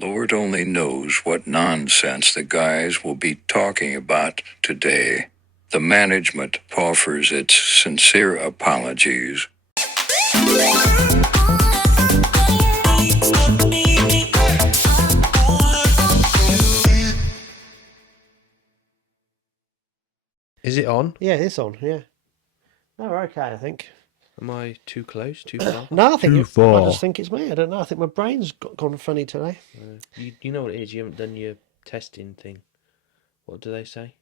Lord only knows what nonsense the guys will be talking about today. The management offers its sincere apologies. Is it on? Yeah, it's on. Yeah. No, we're okay, I think. Am I too close? Too far? No, I think Too far. I just think it's me. I don't know. I think my brain's gone funny today. You know what it is. You haven't done your testing thing. What do they say?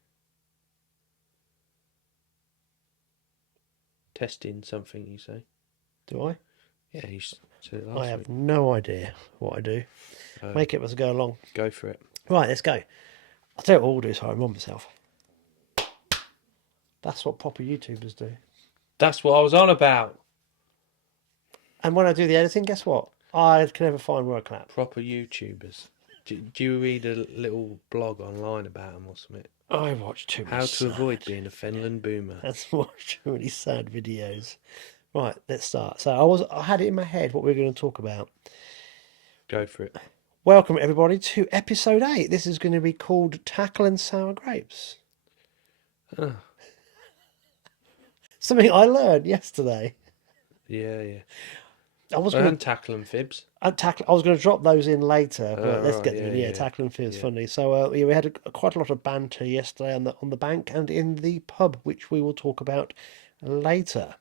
Testing something. You say? Do I? Yeah, you said it I last have week. no idea what I do. Make it as I go along. Go for it. Right, let's go. I'll tell you what we'll do so I remind myself. That's what proper YouTubers do. That's what I was on about. And when I do the editing, guess what? I can never find where I clap. Proper YouTubers. Do you read a little blog online about them or something? I watch too many How to avoid being a Fenland boomer. Let's watch too many sad videos. Right, let's start. So I had it in my head what we were going to talk about. Go for it. Welcome everybody to episode 8. This is going to be called Tackling Sour Grapes. Oh. Something I learned yesterday. Yeah. I was And going to tackling fibs. I was going to drop those in later, but let's right, get them in. Yeah, yeah. tackling feels Yeah. funny. So we had quite a lot of banter yesterday on the bank and in the pub, which we will talk about later.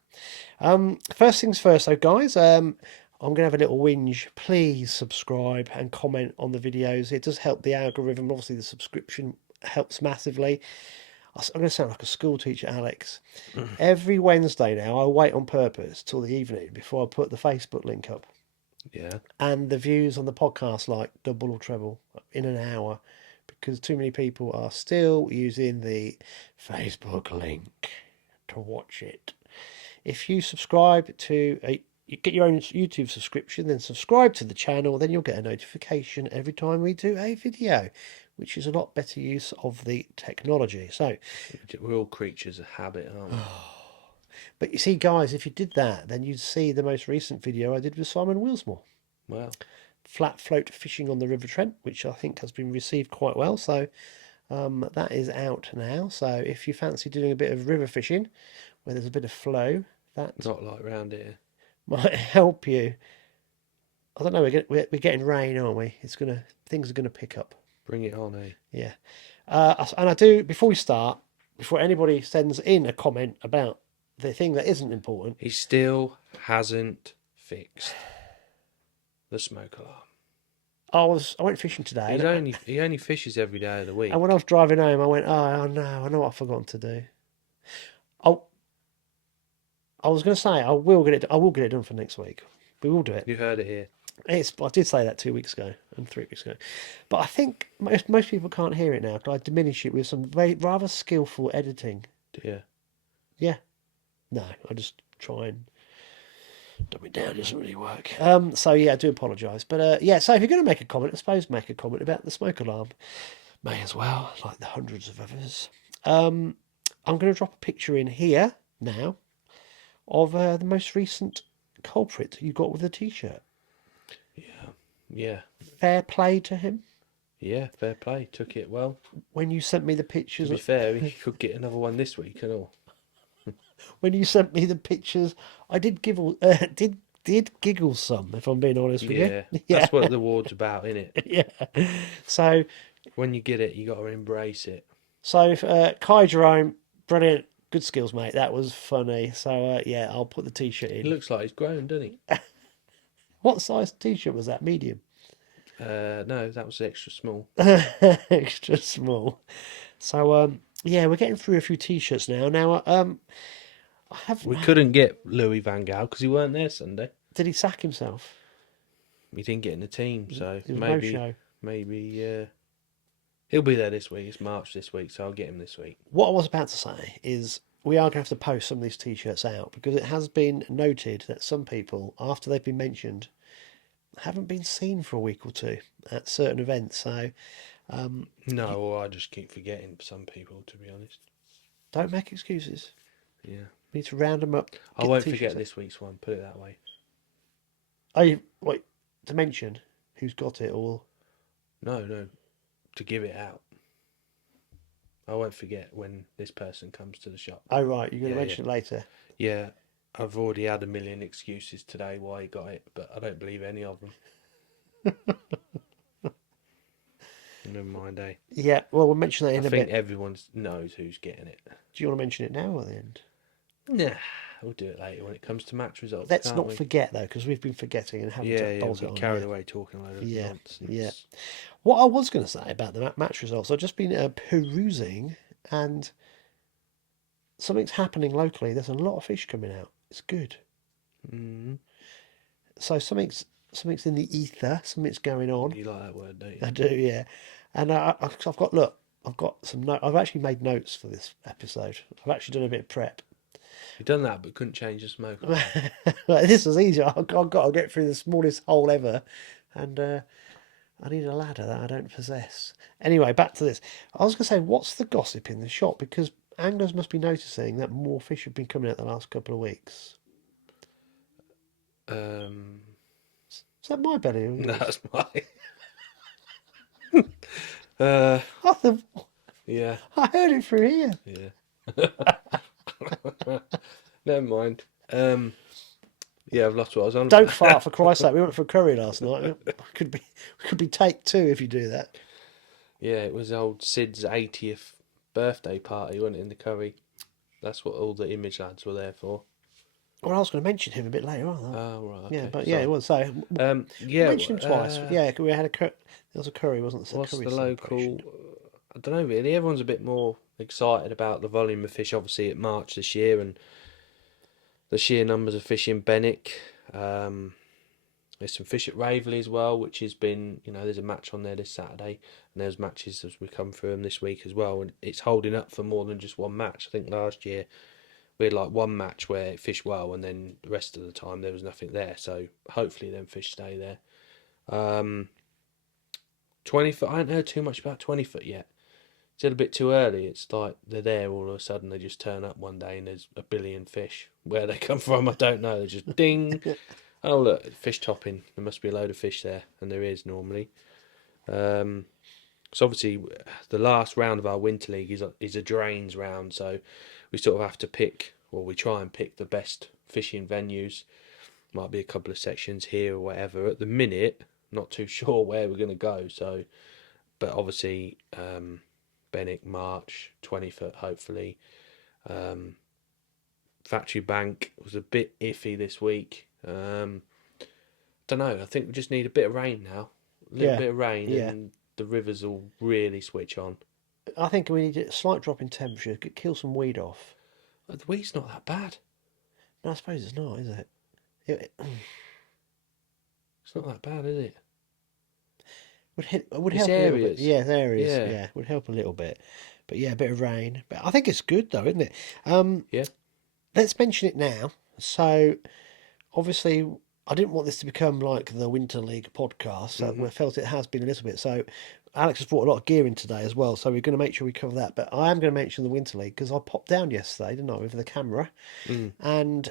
First things first, though, guys. I'm going to have a little whinge. Please subscribe and comment on the videos. It does help the algorithm. Obviously, the subscription helps massively. I'm going to sound like a school teacher, Alex. Every Wednesday now, I wait on purpose till the evening before I put the Facebook link up. Yeah. And the views on the podcast like double or treble in an hour because too many people are still using the Facebook link to watch it. If you subscribe to you get your own YouTube subscription, then subscribe to the channel, then you'll get a notification every time we do a video, which is a lot better use of the technology. So We're all creatures of habit, aren't we? but you see, guys, if you did that, then you'd see the most recent video I did with Simon Willsmore. Well, Flat float fishing on the River Trent, which I think has been received quite well. So that is out now. So if you fancy doing a bit of river fishing where there's a bit of flow, that not like round here. might help you. I don't know. We're getting rain, aren't we? Things are gonna pick up. Bring it on, eh? Yeah. And I do before we start, before anybody sends in a comment about the thing that isn't important. He still hasn't fixed the smoke alarm. I went fishing today. He only fishes every day of the week. And when I was driving home, I went, oh no, I know what I've forgotten to do. I was going to say I will get it done for next week. We will do it. You heard it here. I did say that 2 weeks ago and 3 weeks ago, but I think most people can't hear it now because I diminish it with some rather skillful editing. Yeah. Yeah. No, I just try and dumb it down. It doesn't really work. So yeah, I do apologise, but yeah. So if you're going to make a comment, I suppose make a comment about the smoke alarm. May as well, like the hundreds of others. I'm going to drop a picture in here now of the most recent culprit you got with the t-shirt. Yeah. Fair play to him. Yeah, fair play. Took it well. When you sent me the pictures, To be fair, he could get another one this week and all. when you sent me the pictures, I did giggle. Did giggle some, if I'm being honest with you. Yeah, that's what the award's about, innit? Yeah. So when you get it, you got to embrace it. So Kai Jerome, brilliant, good skills, mate. That was funny. So yeah, I'll put the t-shirt in. He looks like he's grown, doesn't he? What size t-shirt was that? Medium. No, that was extra small. Extra small. So yeah, we're getting through a few t-shirts now. Now I have. We couldn't get Louis Van Gaal because he weren't there Sunday. Did he sack himself? He didn't get in the team, so It was maybe no show. maybe he'll be there this week. It's March this week, so I'll get him this week. What I was about to say is we are going to have to post some of these t-shirts out because it has been noted that some people, after they've been mentioned, haven't been seen for a week or two at certain events. So No, or I just keep forgetting some people, to be honest. don't make excuses. Yeah. We need to round them up. I won't forget this week's one, put it that way. Oh, wait, to mention who's got it or... No, to give it out. I won't forget when this person comes to the shop. Oh, right, you're going to Yeah, mention it later. Yeah, I've already had a million excuses today why he got it, but I don't believe any of them. Never mind, eh? Yeah, well, we'll mention that I in a think bit. everyone knows who's getting it. Do you want to mention it now or at the end? Nah, we'll do it later when it comes to match results, Let's can't not we? forget, though, because we've been forgetting and having to Yeah, we'll bolt it get on. carried Yeah. away talking a load of Yeah, nonsense. yeah. What I was going to say about the match results, I've just been perusing, and something's happening locally. There's a lot of fish coming out. It's good. Mm. So something's in the ether. Something's going on. You like that word, don't you? I do, yeah. And I've got I've got some notes. I've actually made notes for this episode. I've actually done a bit of prep. You've done that, but couldn't change the smoke. This was easier. I've got to get through the smallest hole ever, and I need a ladder that I don't possess. Anyway, back to this. I was going to say, what's the gossip in the shop? Because anglers must be noticing that more fish have been coming out the last couple of weeks. Is that my belly or yours? That's my. uh, I thought, yeah, I heard it through here. yeah. Never mind. Yeah, I've lost what I was on Don't about. fart, for Christ's sake. We went for curry last night. Could be take two if you do that. Yeah, it was old Sid's 80th birthday party, wasn't it, in the curry? That's what all the image lads were there for. Well, I was going to mention him a bit later on. Oh, right, okay. Yeah, but Sorry. yeah, it was. So we Yeah, mentioned him twice. Yeah, we had there was a curry, wasn't there? what's Curry the celebration. local? I don't know really. Everyone's a bit more excited about the volume of fish, obviously, at March this year and the sheer numbers of fish in Benwick. There's some fish at Raveley as well, which has been, there's a match on there this Saturday, and there's matches as we come through them this week as well, and it's holding up for more than just one match. I think last year we had like one match where it fished well, and then the rest of the time there was nothing there. So hopefully them fish stay there. 20 foot. I haven't heard too much about 20 foot yet. It's a little bit too early. It's like they're there all of a sudden. They just turn up one day and there's a billion fish. Where they come from, I don't know. They're just ding. Oh look, fish topping. There must be a load of fish there, and there is normally. So obviously, the last round of our winter league is a drains round. So we sort of have to pick, or we try and pick the best fishing venues. Might be a couple of sections here or whatever. At the minute, not too sure where we're going to go. So, but obviously, Benwick March 20 foot hopefully. Factory Bank was a bit iffy this week. Don't know. I think we just need a bit of rain now. A little bit of rain, and the rivers will really switch on. I think we need a slight drop in temperature. Kill some weed off. But the weed's not that bad. No, I suppose it's not, is it? It's not that bad, is it? Would It's help a little bit. areas. Yeah, areas. Yeah. Yeah, would help a little bit. But yeah, a bit of rain. But I think it's good though, isn't it? Yeah. Let's mention it now. So obviously, I didn't want this to become like the Winter League podcast. So we felt it has been a little bit. So Alex has brought a lot of gear in today as well. So we're going to make sure we cover that. But I am going to mention the Winter League because I popped down yesterday, didn't I, with the camera, and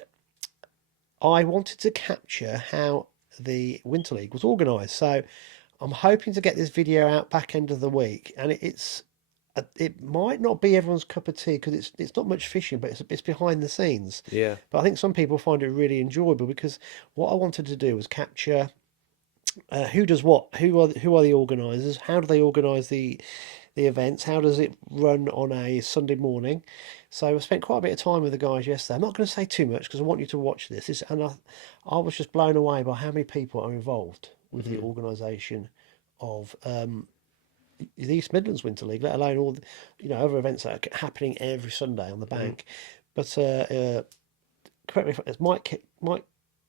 I wanted to capture how the Winter League was organised. So I'm hoping to get this video out back end of the week, and it might not be everyone's cup of tea because it's not much fishing, but it's behind the scenes. Yeah. But I think some people find it really enjoyable because what I wanted to do was capture who does what, who are the organisers, how do they organise the events, how does it run on a Sunday morning. So I spent quite a bit of time with the guys yesterday. I'm not going to say too much because I want you to watch this. And I was just blown away by how many people are involved with the organisation of the East Midlands Winter League, let alone all the, other events that are happening every Sunday on the bank. But correct me if it's Mike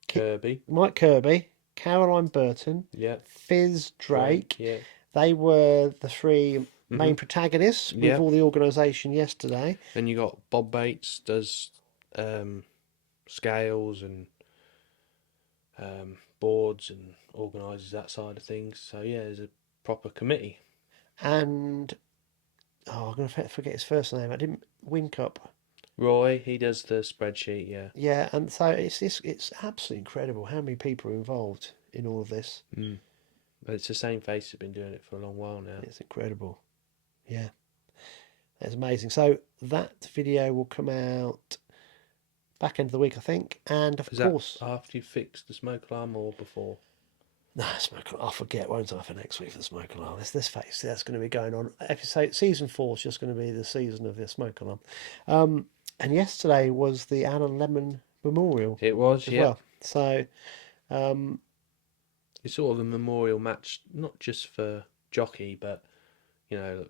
Kirby, Caroline Burton, Yeah. Fizz Drake. Yeah. They were the three main protagonists with all the organisation yesterday. Then you got Bob Bates does scales and boards and organises that side of things. So yeah, there's a proper committee. And I'm going to forget his first name. I didn't wink up. Roy, he does the spreadsheet. Yeah. Yeah, and so it's absolutely incredible how many people are involved in all of this. But it's the same face that's been doing it for a long while now. It's incredible. Yeah, it's amazing. So that video will come out back end of the week, I think. And of Is course, that after you fixed the smoke alarm or before? no, smoke alarm. I'll forget, won't I, for next week for the smoke alarm. This face that's going to be going on. Season 4 is just going to be the season of the smoke alarm. And yesterday was the Alan Lemon Memorial It was, as yeah. well. So It's sort of a memorial match, not just for jockey, but you know,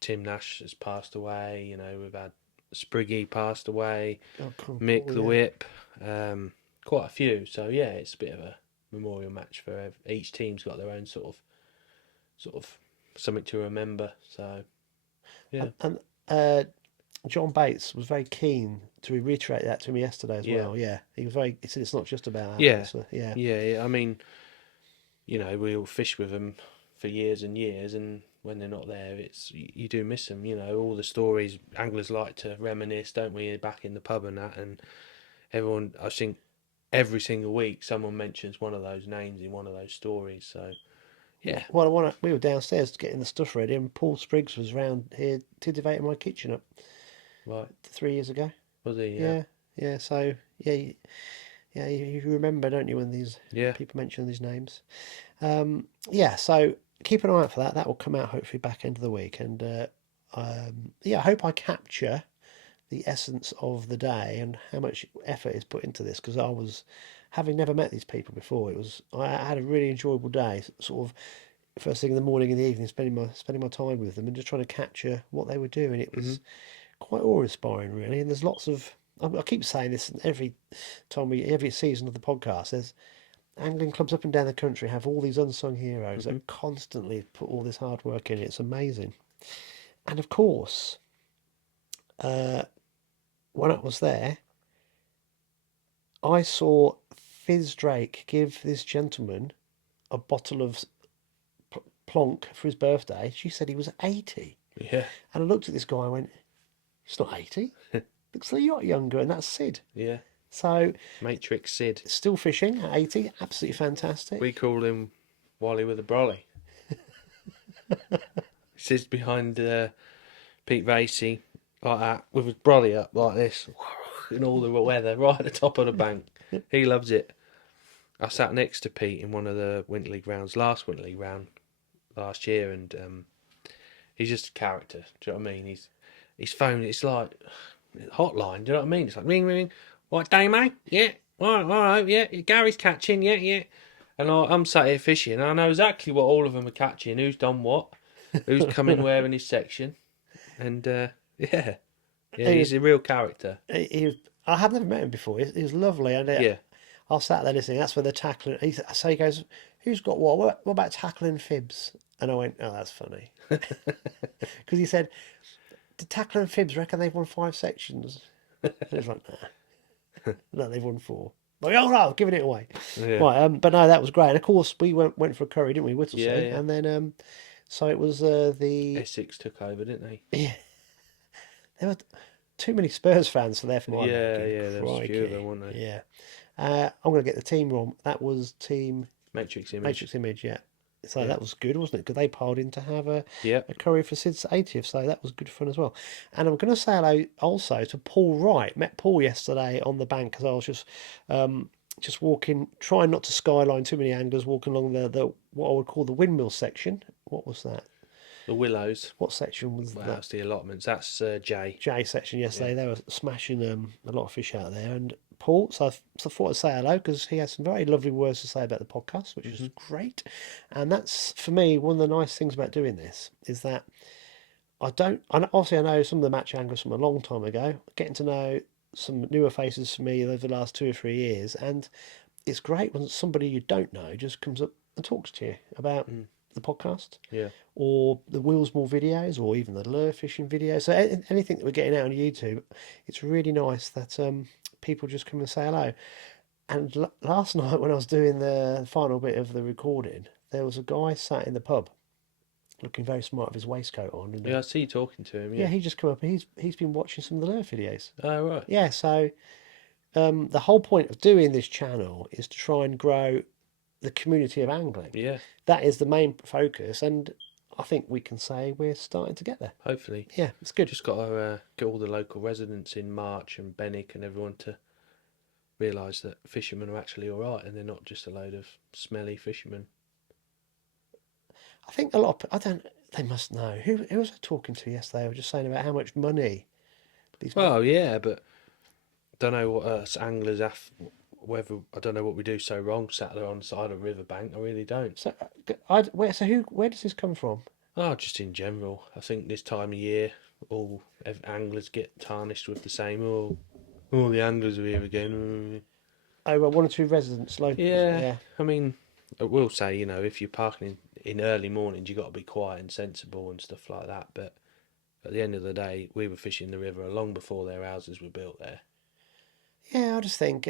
Tim Nash has passed away. You know, we've had Spriggy passed away, Mick the Whip, quite a few. So yeah, it's a bit of a memorial match for each team's got their own sort of something to remember. So yeah, and John Bates was very keen to reiterate that to me yesterday as Yeah. well. Yeah, he said it's not just about Yeah. Alan, so, yeah. yeah. I mean, you know, we all fish with them for years and years, and when they're not there, you do miss them. You know, all the stories anglers like to reminisce, don't we? Back in the pub and that, and everyone, I think, every single week someone mentions one of those names in one of those stories. So yeah, Well, we were downstairs getting the stuff ready, and Paul Spriggs was round here titivating my kitchen up right. 3 years ago. Was he? Yeah, yeah. So yeah, you remember, don't you, when these Yeah. people mention these names? Yeah. So keep an eye out for that. That will come out hopefully back end of the week, and yeah, I hope I capture the essence of the day and how much effort is put into this, because I was, having never met these people before, I had a really enjoyable day, sort of first thing in the morning and the evening, spending my time with them and just trying to capture what they were doing. It was quite awe-inspiring, really. And there's lots of, I keep saying this every every season of the podcast, there's angling clubs up and down the country have all these unsung heroes that constantly put all this hard work in. It's amazing. And of course, when I was there, I saw Fizz Drake give this gentleman a bottle of Plonk for his birthday. She said he was 80. Yeah. And I looked at this guy and went, he's not 80. Looks like you're younger, and that's Sid. Yeah. So, Matrix Sid. still fishing at 80. Absolutely fantastic. We call him Wally with a brolly. He sits behind Pete Vasey like that with his brolly up like this in all the weather right at the top of the bank. He loves it. I sat next to Pete in one of the Winter League rounds, last Winter League round last year, and he's just a character. Do you know what I mean? His phone, it's like hotline. Do you know what I mean? It's like ring, ring, ring. What day, mate? Yeah. All right, yeah. Gary's catching, yeah. And I'm sat here fishing, and I know exactly what all of them are catching, who's done what, who's coming where in his section. And, yeah, he's a real character. I have never met him before. He was lovely. And Yeah. I sat there listening. That's where they're tackling. So he goes, who's got what? What about tackling fibs? And I went, oh, that's funny. Because he said, did tackling fibs reckon they've won 5 sections? And I was like, nah. No, they've won 4. Like, oh no, giving it away. Yeah. Right, but no, that was great. And of course, we went for a curry, didn't we, Whittlesea? Yeah. And then, so it was the Essex took over, didn't they? yeah. There were too many Spurs fans there for my Yeah, liking. there was a few of them, weren't there? Yeah. I'm going to get the team wrong. That was Team Matrix Image. Matrix Image, yeah. So that was good, wasn't it? Because they piled in to have a curry for Sid's 80th, so that was good fun as well. And I'm going to say hello also to Paul Wright. Met Paul yesterday on the bank as I was just walking, trying not to skyline too many anglers, walking along the what I would call the windmill section. What was that? The Willows. What section was Well, that? that's the allotments. That's Jay. J section yesterday. They were smashing a lot of fish out there. And Paul, so I thought I'd say hello because he had some very lovely words to say about the podcast, which is great. And that's, for me, one of the nice things about doing this is that obviously I know some of the match anglers from a long time ago, getting to know some newer faces for me over the last 2 or 3 years. And it's great when somebody you don't know just comes up and talks to you about the podcast, or the Willsmore videos, or even the lure fishing videos. So anything that we're getting out on YouTube, it's really nice that people just come and say hello. And last night when I was doing the final bit of the recording, there was a guy sat in the pub, looking very smart with his waistcoat on. And I see you talking to him. yeah, he just come up and he's been watching some of the lure videos. Oh, right. Yeah, so the whole point of doing this channel is to try and grow the community of angling. Yeah, That is the main focus, and I think we can say we're starting to get there. hopefully. Yeah, it's good. Just got to get all the local residents in March and Benwick and everyone to realise that fishermen are actually all right and they're not just a load of smelly fishermen. I think a lot of I don't. They must know. Who was I talking to yesterday? I was just saying about how much money these. Well, yeah, but don't know what us anglers have. Whether I don't know what we do so wrong, sat there on the side of a riverbank. I really don't. So, where does this come from? Oh, just in general, I think this time of year, anglers get tarnished with the same. Oh, all the anglers are here again. Oh, well, one or two residents, locals. Yeah, Yeah. I mean, I will say, if you're parking in early mornings, you got to be quiet and sensible and stuff like that. But at the end of the day, we were fishing the river long before their houses were built there. Yeah, I just think.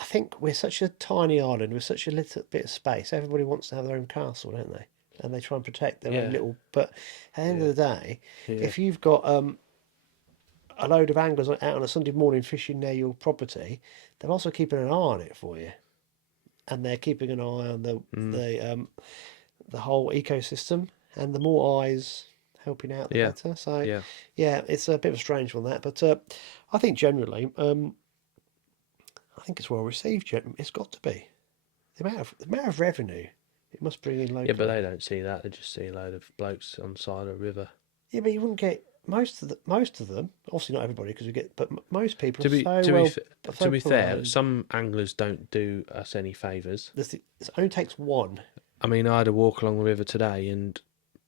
I think we're such a tiny island with such a little bit of space. Everybody wants to have their own castle, don't they? And they try and protect their own Yeah. little. But at the end of the day, Yeah. if you've got a load of anglers out on a Sunday morning fishing near your property, they're also keeping an eye on it for you, and they're keeping an eye on the whole ecosystem. And the more eyes helping out, the Yeah. better. So Yeah. yeah, it's a bit of a strange one that, but I think generally, I think it's well received. It's got to be the amount of revenue it must bring in locally. Yeah, but they don't see that. They just see a load of blokes on the side of a river. Yeah, but you wouldn't get most of them. Obviously, not everybody, because we get, but most people To be are so to well. be so to be fair, polite. some anglers don't do us any favours. It only takes one. I mean, I had a walk along the river today, and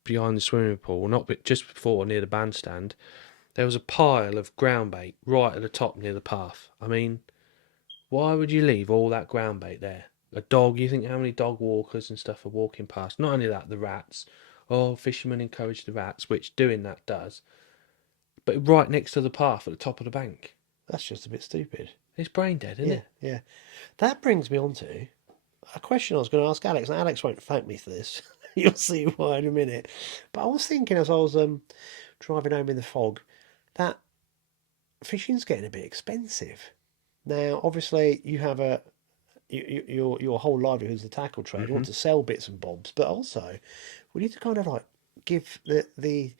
behind the swimming pool, just before near the bandstand, there was a pile of ground bait right at the top near the path. I mean, why would you leave all that ground bait there? A dog, you think how many dog walkers and stuff are walking past? Not only that, the rats. Oh, fishermen encourage the rats, which doing that does. But right next to the path at the top of the bank. That's just a bit stupid. It's brain dead, isn't it? Yeah. That brings me on to a question I was going to ask Alex. Now, Alex won't thank me for this. You'll see why in a minute. But I was thinking as I was driving home in the fog that fishing's getting a bit expensive. Now, obviously, you have your whole livelihood is the tackle trade. You want to sell bits and bobs, but also we need to kind of like give the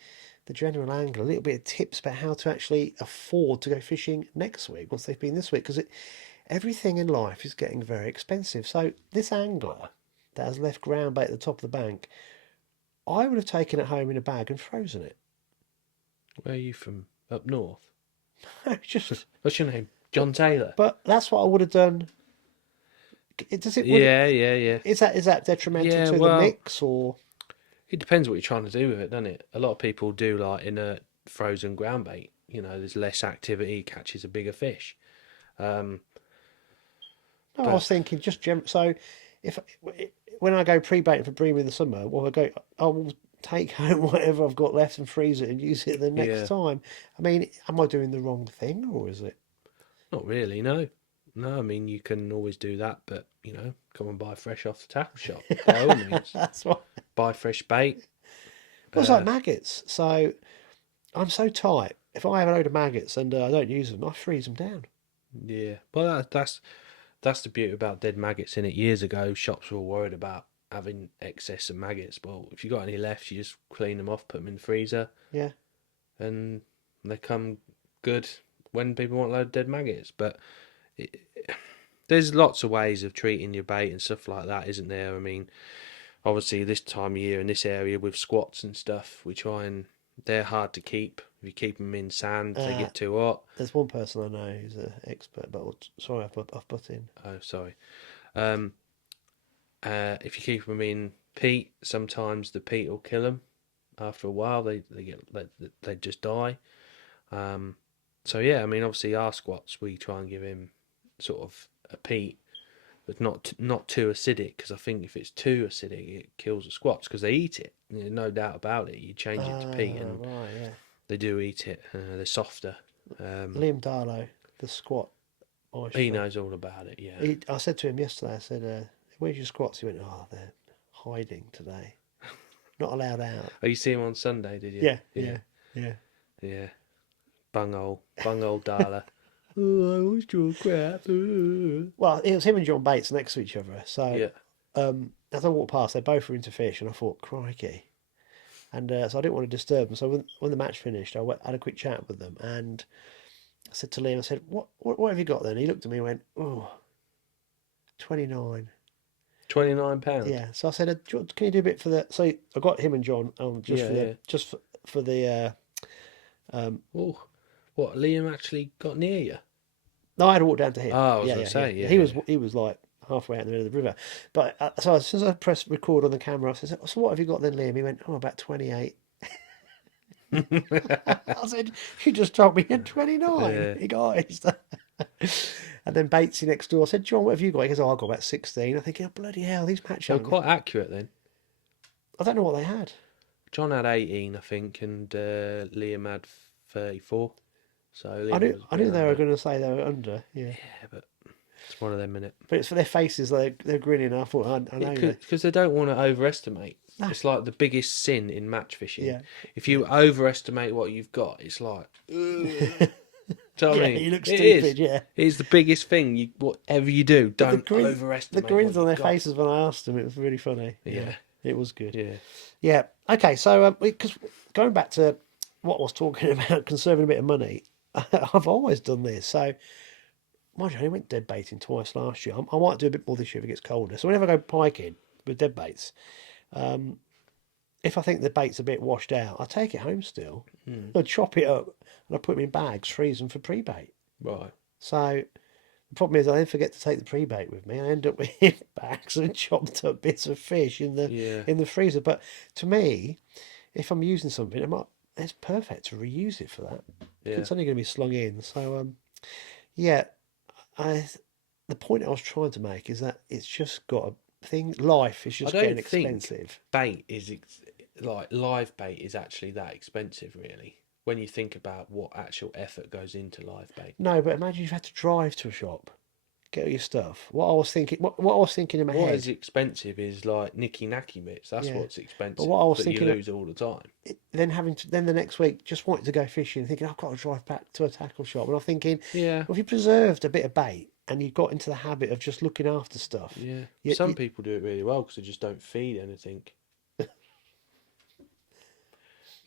general angler a little bit of tips about how to actually afford to go fishing next week once they've been this week, because everything in life is getting very expensive. So this angler that has left ground bait at the top of the bank, I would have taken it home in a bag and frozen it. Where are you from? Up north? Just, What's your name? John Taylor? but that's what I would have done. Does it? Yeah. Is that detrimental Yeah, to the well, mix, or? it depends what you're trying to do with it, doesn't it? A lot of people do like in a frozen ground bait. There's less activity, catches a bigger fish. No, I was thinking just so if when I go pre-baiting for bream in the summer, I will take home whatever I've got left and freeze it and use it the next Yeah. time. I mean, am I doing the wrong thing, or is it? Not really, no. No, I mean, you can always do that, but, come and buy fresh off the tackle shop. By all means. That's what. Buy fresh bait. Well, it's like maggots. So I'm so tight. If I have a load of maggots and I don't use them, I freeze them down. Yeah. Well, that's the beauty about dead maggots in it. Years ago, shops were all worried about having excess of maggots. Well, if you got any left, you just clean them off, put them in the freezer, Yeah. and they come good when people want a load of dead maggots. But there's lots of ways of treating your bait and stuff like that, isn't there? I mean, obviously this time of year in this area with squats and stuff, they're hard to keep. If you keep them in sand, they get too hot. There's one person I know who's an expert, but sorry, I've put in. Oh, sorry. If you keep them in peat, sometimes the peat will kill them. After a while, they just die. So yeah, I mean, obviously our squats, we try and give him sort of a peat, but not too acidic, because I think if it's too acidic, it kills the squats because they eat it. No doubt about it. You change it to peat, and right, yeah. they do eat it. They're softer. Liam Darlow, the squat. He knows all about it. Yeah. I said to him yesterday, I said, where's your squats? He went, oh, they're hiding today. Not allowed out. Oh, you see him on Sunday, did you? Yeah. Bung old Darla. Oh, I was your crap. Well, it was him and John Bates next to each other. So Yeah. as I walked past, they both were into fish, and I thought, crikey. And so I didn't want to disturb them. So when the match finished, had a quick chat with them, and I said to Liam, I said, what have you got then? He looked at me and went, oh, 29. £29. Yeah. So I said, can you do a bit for the? So I got him and John just Yeah, for the yeah. for the. Oh, what? Liam actually got near you? No, I had to walk down to him. Oh, I was Yeah, gonna yeah, yeah. say, Yeah. yeah, yeah. He was like halfway out in the middle of the river. But so as soon as I pressed record on the camera, I said, so what have you got then, Liam? He went, oh, about 28. I said, you just told me you had 29, Yeah. you guys. And then Batesy next door, I said, John, what have you got? He goes, oh, I've got about 16. I think, oh, bloody hell, these match They were anglers. quite accurate then. I don't know what they had. John had 18, I think, and Liam had 34. So I Liam knew, was a I bit knew they were under. going to say they were under, yeah. Yeah, but it's one of them, innit? But it's for their faces, they're grinning. I thought, I know that. Because they don't want to overestimate. No. It's like the biggest sin in match fishing. Yeah. If you overestimate what you've got, it's like, do you know what I Yeah, mean? you look It stupid, is. yeah. It is the biggest thing. Whatever you do, But don't the overestimate grins what on their you've got. faces when I asked them, it was really funny. Yeah. It was good. Yeah. Yeah. Okay. So, because going back to what I was talking about, conserving a bit of money, I've always done this. So, mind you, I only went dead baiting twice last year. I might do a bit more this year if it gets colder. So, whenever I go piking with dead baits, if I think the bait's a bit washed out, I take it home still. I chop it up and I put them in bags, freeze them for pre-bait. Right. So, the problem is I then forget to take the pre-bait with me. I end up with bags and chopped up bits of fish in Yeah. the freezer. But to me, if I'm using something, it's perfect to reuse it for that. Yeah. It's only going to be slung in. So yeah, the point I was trying to make is that it's just got a thing. Life is just I getting don't think expensive. bait is like live bait is actually that expensive, really. When you think about what actual effort goes into live bait. No, but imagine you've had to drive to a shop, get all your stuff. What I was thinking, what I was thinking in my What head. is expensive is like nicky nacky bits. That's Yeah. what's expensive. But what I was that thinking you of- lose all the time. Then the next week just wanted to go fishing, thinking I've got to drive back to a tackle shop, and I'm thinking, Yeah. well, if you preserved a bit of bait and you got into the habit of just looking after stuff, Yeah. You- Some you- people do it really well because they just don't feed anything.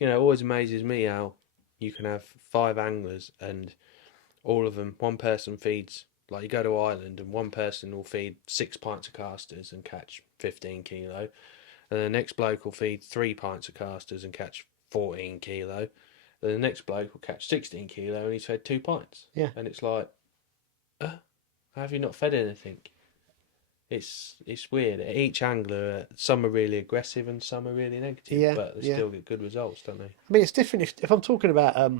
It always amazes me how you can have 5 anglers and all of them, one person feeds, like you go to Ireland and one person will feed 6 pints of casters and catch 15 kilo. And the next bloke will feed 3 pints of casters and catch 14 kilo. Then the next bloke will catch 16 kilo and he's fed 2 pints. Yeah. And it's like, how have you not fed anything? It's weird. Each angler, some are really aggressive and some are really negative, Yeah, but they yeah. still get good results, don't they? I mean, it's different if I'm talking about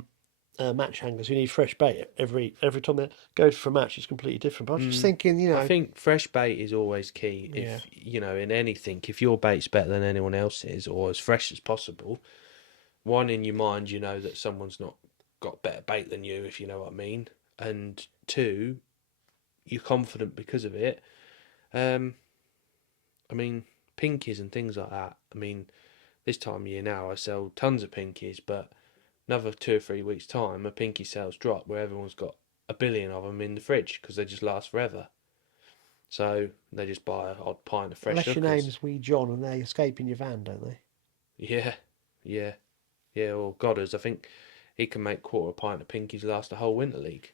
match anglers who need fresh bait every time they go for a match. It's completely different. But I was just thinking, I think fresh bait is always key. Yeah. If in anything, if your bait's better than anyone else's or as fresh as possible, one, in your mind, you know that someone's not got better bait than you, if you know what I mean, and two, you're confident because of it. I mean, pinkies and things like that. I mean, this time of year now, I sell tons of pinkies, but another 2 or 3 weeks' time, a pinky sales drop where everyone's got a billion of them in the fridge because they just last forever. So they just buy an odd pint of fresh unless your hookers. name's Wee John and they escape in your van, don't they? Yeah. Or Goddard, I think he can make quarter a pint of pinkies last the whole winter league.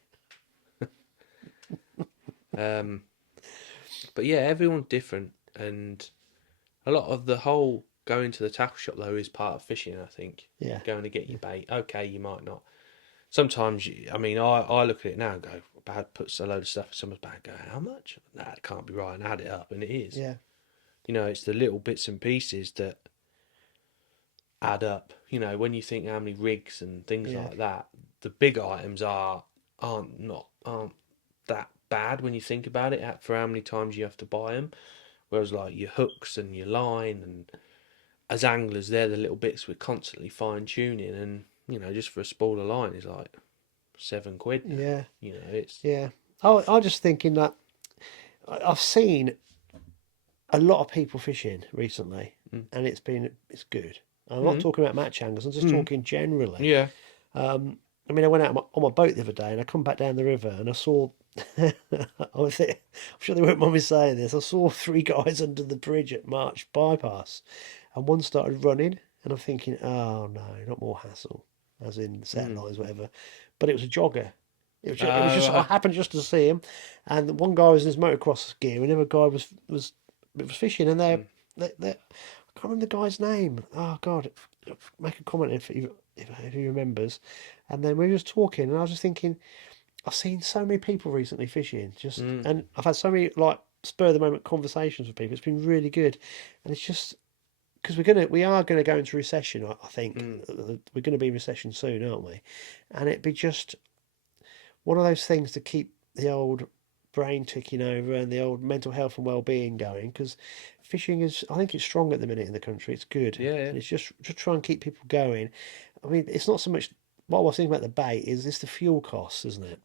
But yeah, everyone's different, and a lot of the whole going to the tackle shop though is part of fishing. I think. Yeah. Going to get your bait. Okay, you might not. Sometimes, I look at it now and go, Bad puts a load of stuff in someone's bag. Go, how much? Nah, it can't be right, and add it up, and it is. Yeah. It's the little bits and pieces that add up. When you think how many rigs and things like that, the big items aren't that bad when you think about it for how many times you have to buy them. Whereas like your hooks and your line, and as anglers, they're the little bits we're constantly fine tuning, and just for a spoiler line is like £7. Yeah. It's Yeah. I'm just thinking that I've seen a lot of people fishing recently, and it's good. I'm not talking about match anglers. I'm just talking generally. yeah, I mean, I went out on my boat the other day, and I come back down the river, and I saw I'm sure they won't mind me saying this. I saw three guys under the bridge at March Bypass, and one started running, and I'm thinking, oh no, not more hassle, as in set lines, whatever. But it was a jogger. It was just I Right. happened just to see him, and one guy was in his motocross gear, and the other guy was fishing, and they I can't remember the guy's name. Oh God, make a comment if he remembers. And then we were just talking, and I was just thinking. I've seen so many people recently fishing, and I've had so many like spur of the moment conversations with people. It's been really good, and it's just because we are gonna go into recession. I think we're gonna be in recession soon, aren't we? And it'd be just one of those things to keep the old brain ticking over and the old mental health and well-being going. Because fishing is, I think, it's strong at the minute in the country. It's good, Yeah, yeah. and it's just to try and keep people going. I mean, it's not so much what I was thinking about the bait is this the fuel costs, isn't it?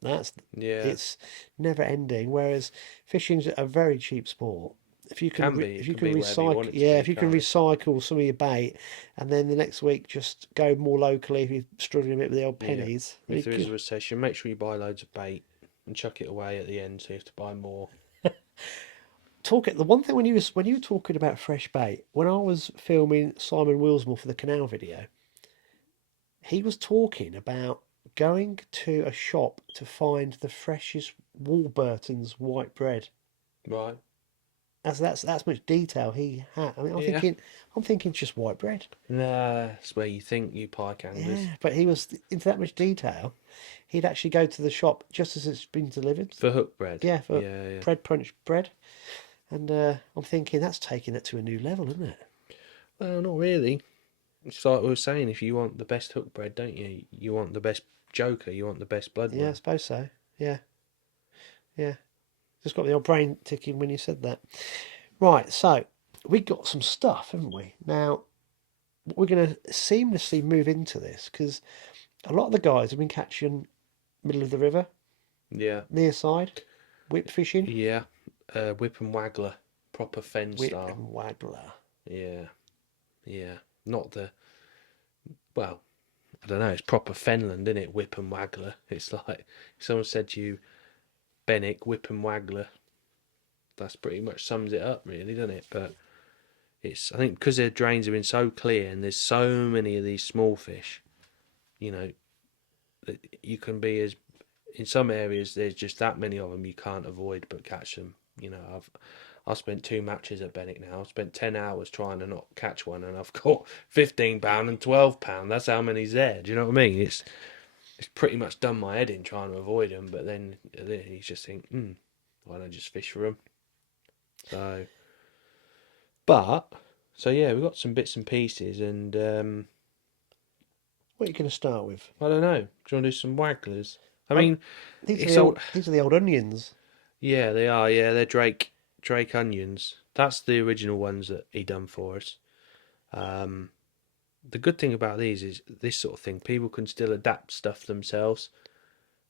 Yeah. It's never ending. Whereas fishing's a very cheap sport. Can be. If It you can can be whatever you want recycle, it to yeah, be, if you can can't it? recycle some of your bait, and then the next week just go more locally if you're struggling a bit with the old Yeah. pennies. If there is a recession, make sure you buy loads of bait and chuck it away at the end so you have to buy more. The one thing when you were talking about fresh bait, when I was filming Simon Willsmore for the canal video, he was talking about going to a shop to find the freshest Warburton's white bread. Right. That's much detail he had. I mean, Yeah. I'm thinking just white bread. Nah, that's where you think, you pike anglers. Yeah, but he was into that much detail. He'd actually go to the shop just as it's been delivered. For hook bread. Yeah, for Yeah, yeah. bread punch bread. And I'm thinking that's taking it to a new level, isn't it? Well, not really. It's like we were saying, if you want the best hook bread, don't you? You want the best joker, you want the best blood Yeah, I one. suppose so. Yeah, yeah. Just got the old brain ticking when you said that. Right, so we got some stuff, haven't we? Now we're going to seamlessly move into this because a lot of the guys have been catching middle of the river, Yeah. near side, whip fishing, Yeah. Whip and waggler. Proper fen whip style. and waggler. Yeah. Yeah. Not the, well, I don't know, it's proper Fenland, isn't it? Whip and waggler. It's like, if someone said to you, Bennick, whip and waggler, that's pretty much sums it up, really, doesn't it? But it's, I think, because their drains have been so clear and there's so many of these small fish, you know, that you can be as, in some areas there's just that many of them you can't avoid but catch them. You know, I've spent 2 matches at Bennick now. I've spent 10 hours trying to not catch one, and I've caught £15 and £12. That's how many's there. Do you know what I mean? It's pretty much done my head in trying to avoid them. But then you just think, why don't I just fish for them? So, but so yeah, we've got some bits and pieces, and What are you going to start with? I don't know. Do you want to do some wagglers? I Oh, mean, it's all. these are the old onions. Yeah, they are. Yeah, they're Drake onions. That's the original ones that he done for us. Um, the good thing about these is this sort of thing. People can still adapt stuff themselves.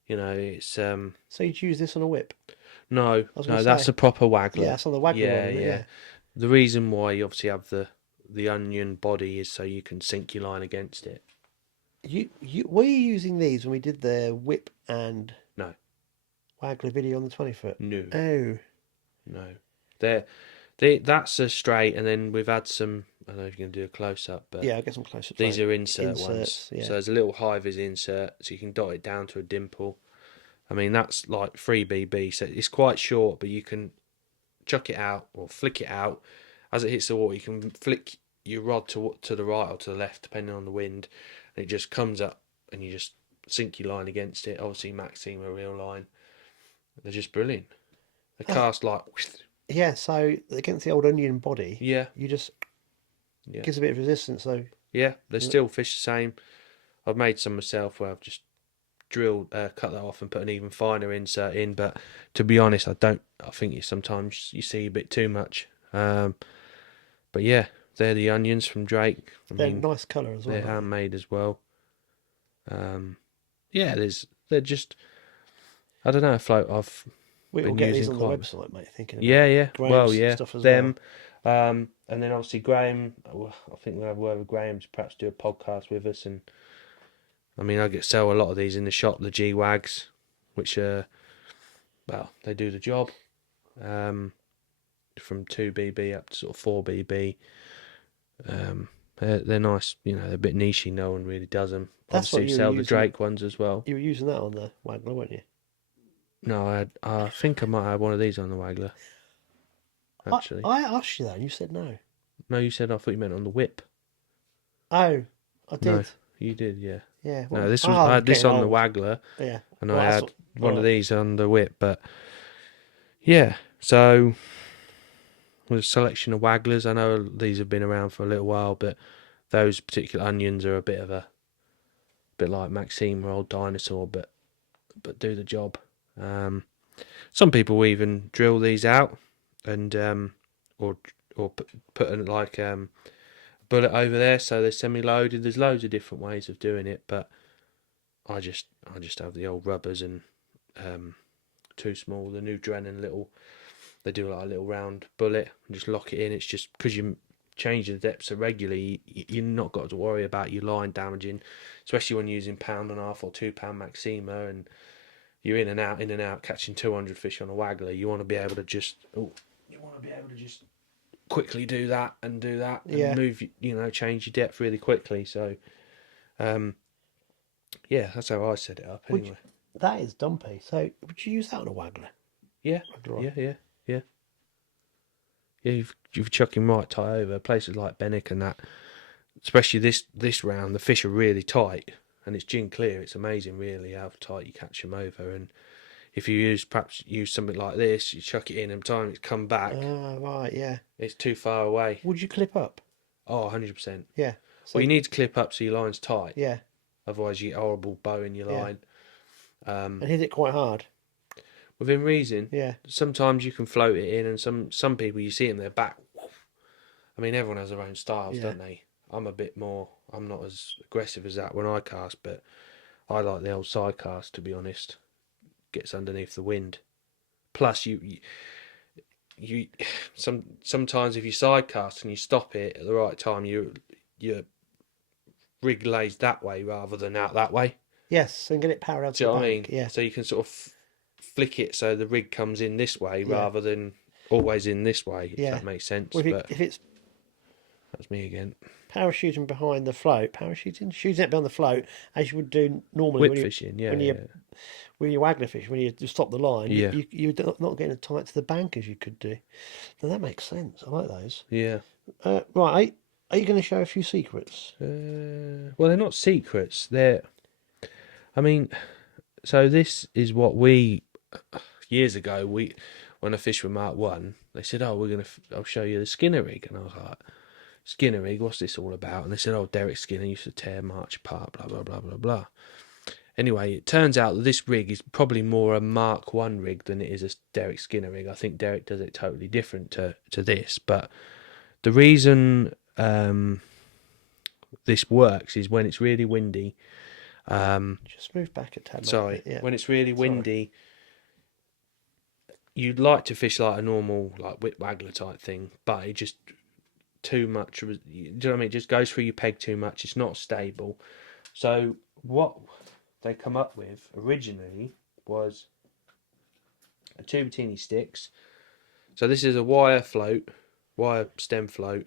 You know, it's So you'd use this on a whip. no, I was going no, to that's say, a proper yeah, waggler. it's on the waggler one, Yeah, isn't it? yeah. Yeah. The reason why you obviously have the onion body is so you can sink your line against it. Were you using these when we did the whip and No, waggler video on the 20 foot? no, Oh, no. That's a straight, and then we've had some. I don't know if you can do a close up, but yeah, I'll get some close ups. these Like are insert ones. inserts, yeah. So there's a little hivers insert, so you can dot it down to a dimple. I mean, that's like 3BB, so it's quite short, but you can chuck it out or flick it out as it hits the water. You can flick your rod to the right or to the left, depending on the wind, and it just comes up, and you just sink your line against it. Obviously, Maxime a real line. They're just brilliant. They cast like, Yeah, so against the old onion body, yeah, you just yeah, gives a bit of resistance. So yeah. They still fish the same. I've made some myself where I've just cut that off and put an even finer insert in. But to be honest, I don't. I think sometimes you see a bit too much. But yeah, they're the onions from Drake. I they're mean, nice colour as well. they're Aren't handmade as well. Yeah, they're just. I don't know. A float I've we will been get these using on the quite. website, mate. Thinking about Yeah, yeah. Well, Graham's yeah. stuff as Them. well. And then obviously Graham. Well, I think we'll have a word with Graham to perhaps do a podcast with us. And I mean, I sell a lot of these in the shop, the G Wags, which are well, they do the job. From 2BB up to sort of 4BB. They're nice, they're a bit nichey, no one really does them. That's what Obviously, you were sell the using. Drake ones as well. You were using that on the Waggler, weren't you? No, I think I might have one of these on the Waggler, actually. I asked you that and you said no. No, you said I thought you meant on the Whip. Oh, I did. No, you did, yeah. Yeah. No, Well, I had this getting on the old. Waggler, Yeah. and Well, I that's had what- one of alright. these on the Whip, but yeah, so with a selection of Wagglers, I know these have been around for a little while, but those particular onions are a bit like Maxime or Old Dinosaur, but do the job. Some people even drill these out and or put a bullet over there so they're semi-loaded. There's loads of different ways of doing it, but I just have the old rubbers and too small. The new Drennan they do like a little round bullet and just lock it in. It's just because you change the depth so regularly, you're not got to worry about your line damaging, especially when using £1.5 or £2 Maxima and you're in and out catching 200 fish on a Waggler. You want to be able to just quickly do that and Yeah. move, change your depth really quickly. So yeah, that's how I set it up anyway. That is dumpy. So would you use that on a Waggler? Yeah, Waggler. yeah. You've chuck him right tight over places like Benwick and that. Especially this round, the fish are really tight and it's gin clear. It's amazing, really, how tight you catch them over. And if you perhaps use something like this, you chuck it in and time it's come back, Right, yeah. it's too far away. Would you clip up? Oh, 100%. Yeah. So, Well, you need to clip up so your line's tight. yeah. Otherwise, you get a horrible bow in your Yeah. line. And hit it quite hard. Within reason. Yeah. Sometimes you can float it in, and some people you see them, their back. I mean, everyone has their own styles, Yeah. don't they? I'm not as aggressive as that when I cast, but I like the old side cast, to be honest. Gets underneath the wind. Plus, sometimes if you side cast and you stop it at the right time, your rig lays that way rather than out that way. Yes, and get it parallel to Do you the know what I bank. mean? Yeah. So you can sort of flick it so the rig comes in this way Yeah. rather than always in this way, if Yeah. that makes sense. Well, But if it's that's me again. parachuting behind the float, shooting it behind the float, as you would do normally Whip when fishing, yeah. when you Waggler fish, when you stop the line, Yeah. you're not getting as tight to the bank as you could do. Now that makes sense. I like those. Yeah. Right, are you going to show a few secrets? Well, they're not secrets. So this is what years ago, when I fished with Mark 1, they said, oh, I'll show you the Skinner rig. And I was like, Skinner rig, what's this all about? And they said, oh, Derek Skinner used to tear March apart, blah, blah, blah, blah, blah. Anyway, it turns out that this rig is probably more a Mark 1 rig than it is a Derek Skinner rig. I think Derek does it totally different to this. But the reason this works is when it's really windy. Just move back a tad. Sorry, Yeah. when it's really windy, you'd like to fish like a normal like whip waggler type thing, but it just too much. Do you know what I mean? It just goes through your peg too much. It's not stable. So what they come up with originally was a Tubatini sticks. So this is a wire stem float,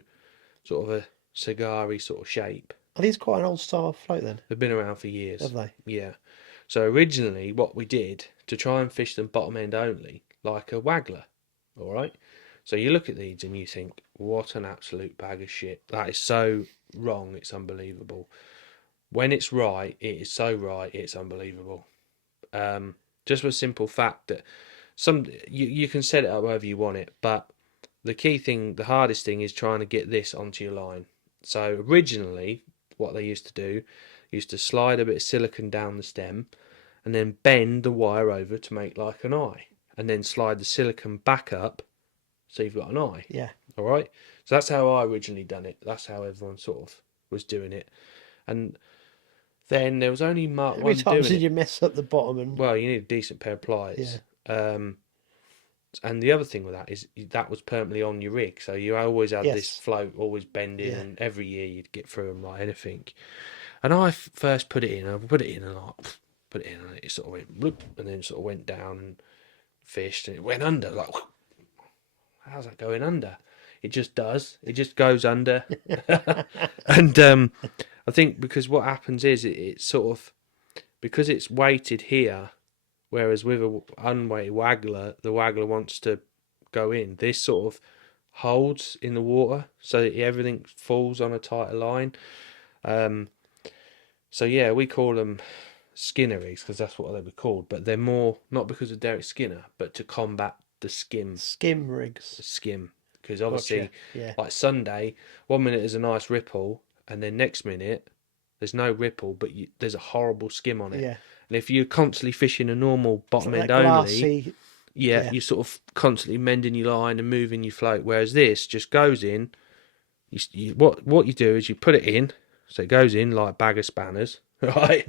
sort of a cigar-y sort of shape. Are these quite an old style float then? They've been around for years. Have they? Yeah. So originally what we did to try and fish them bottom end only, like a waggler, all right? So you look at these and you think, what an absolute bag of shit. That is so wrong, it's unbelievable. When it's right, it is so right, it's unbelievable. Just for a simple fact that you can set it up however you want it, but the key thing, the hardest thing is trying to get this onto your line. So originally, what they used to do, used to slide a bit of silicone down the stem and then bend the wire over to make like an eye, and then slide the silicone back up so you've got an eye. Yeah. All right. So that's how I originally done it. That's how everyone sort of was doing it. And then there was only Mark How 1 many times doing did it. you mess up the bottom and? Well, you need a decent pair of pliers. And the other thing with that is that was permanently on your rig, so you always had this Yes. float always bending, Yeah. and every year you'd get through them like anything. And I first put it in, and I put it in, and it sort of went bloop, and then sort of went down. And fished and it went under. Like, how's that going under? It just does. It just goes under. And I think because what happens is it's sort of, because it's weighted here, whereas with a unweighted waggler, the waggler wants to go in. This sort of holds in the water so that everything falls on a tighter line. So yeah, we call them Skinner rigs because that's what they were called. But they're more not because of Derek Skinner, but to combat the Skim rigs. skim. Because obviously, Gotcha. Yeah. like Sunday, 1 minute there's a nice ripple, and then next minute there's no ripple, but there's a horrible skim on it. Yeah. And if you're constantly fishing a normal bottom Like end that only, glassy. yeah, Yeah. you're sort of constantly mending your line and moving your float. Whereas this just goes in. What you do is you put it in, so it goes in like a bag of spanners, right?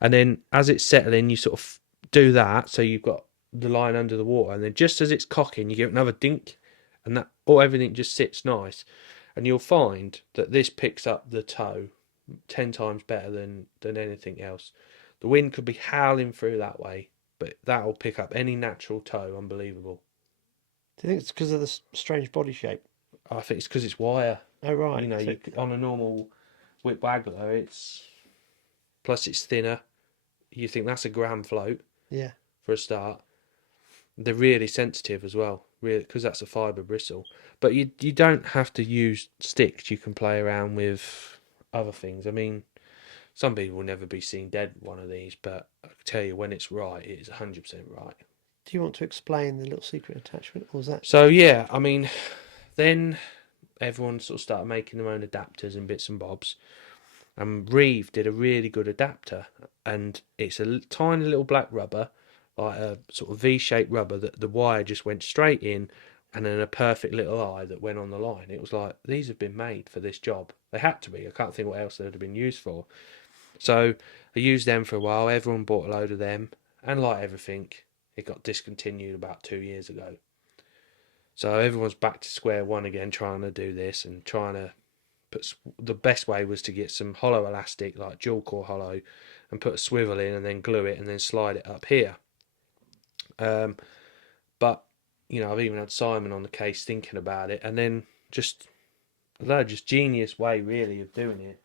And then as it's settling, you sort of do that, so you've got the line under the water, and then just as it's cocking, you give it another dink, and that everything just sits nice. And you'll find that this picks up the tow 10 times better than anything else. The wind could be howling through that way, but that'll pick up any natural tow. Unbelievable. Do you think it's because of the strange body shape? I think it's because it's wire. Oh, right. You know, So- on a normal whip waggler, plus it's thinner. You think that's a gram float yeah. for a start. They're really sensitive as well, really, because that's a fibre bristle. But you don't have to use sticks. You can play around with other things. I mean, some people will never be seen dead with one of these, but I can tell you when it's right, it is 100% right. Do you want to explain the little secret attachment, or was that? So yeah, I mean, then everyone sort of started making their own adapters and bits and bobs. And Reeve did a really good adapter, and it's a tiny little black rubber, like a sort of V-shaped rubber that the wire just went straight in, and then a perfect little eye that went on the line. It was like, these have been made for this job. They had to be. I can't think what else they would have been used for. So I used them for a while. Everyone bought a load of them, and like everything, it got discontinued about 2 years ago. So everyone's back to square one again, trying to do this and trying to put. The best way was to get some hollow elastic, like dual core hollow, and put a swivel in, and then glue it, and then slide it up here. But you know, I've even had Simon on the case thinking about it, and then just genius way really of doing it.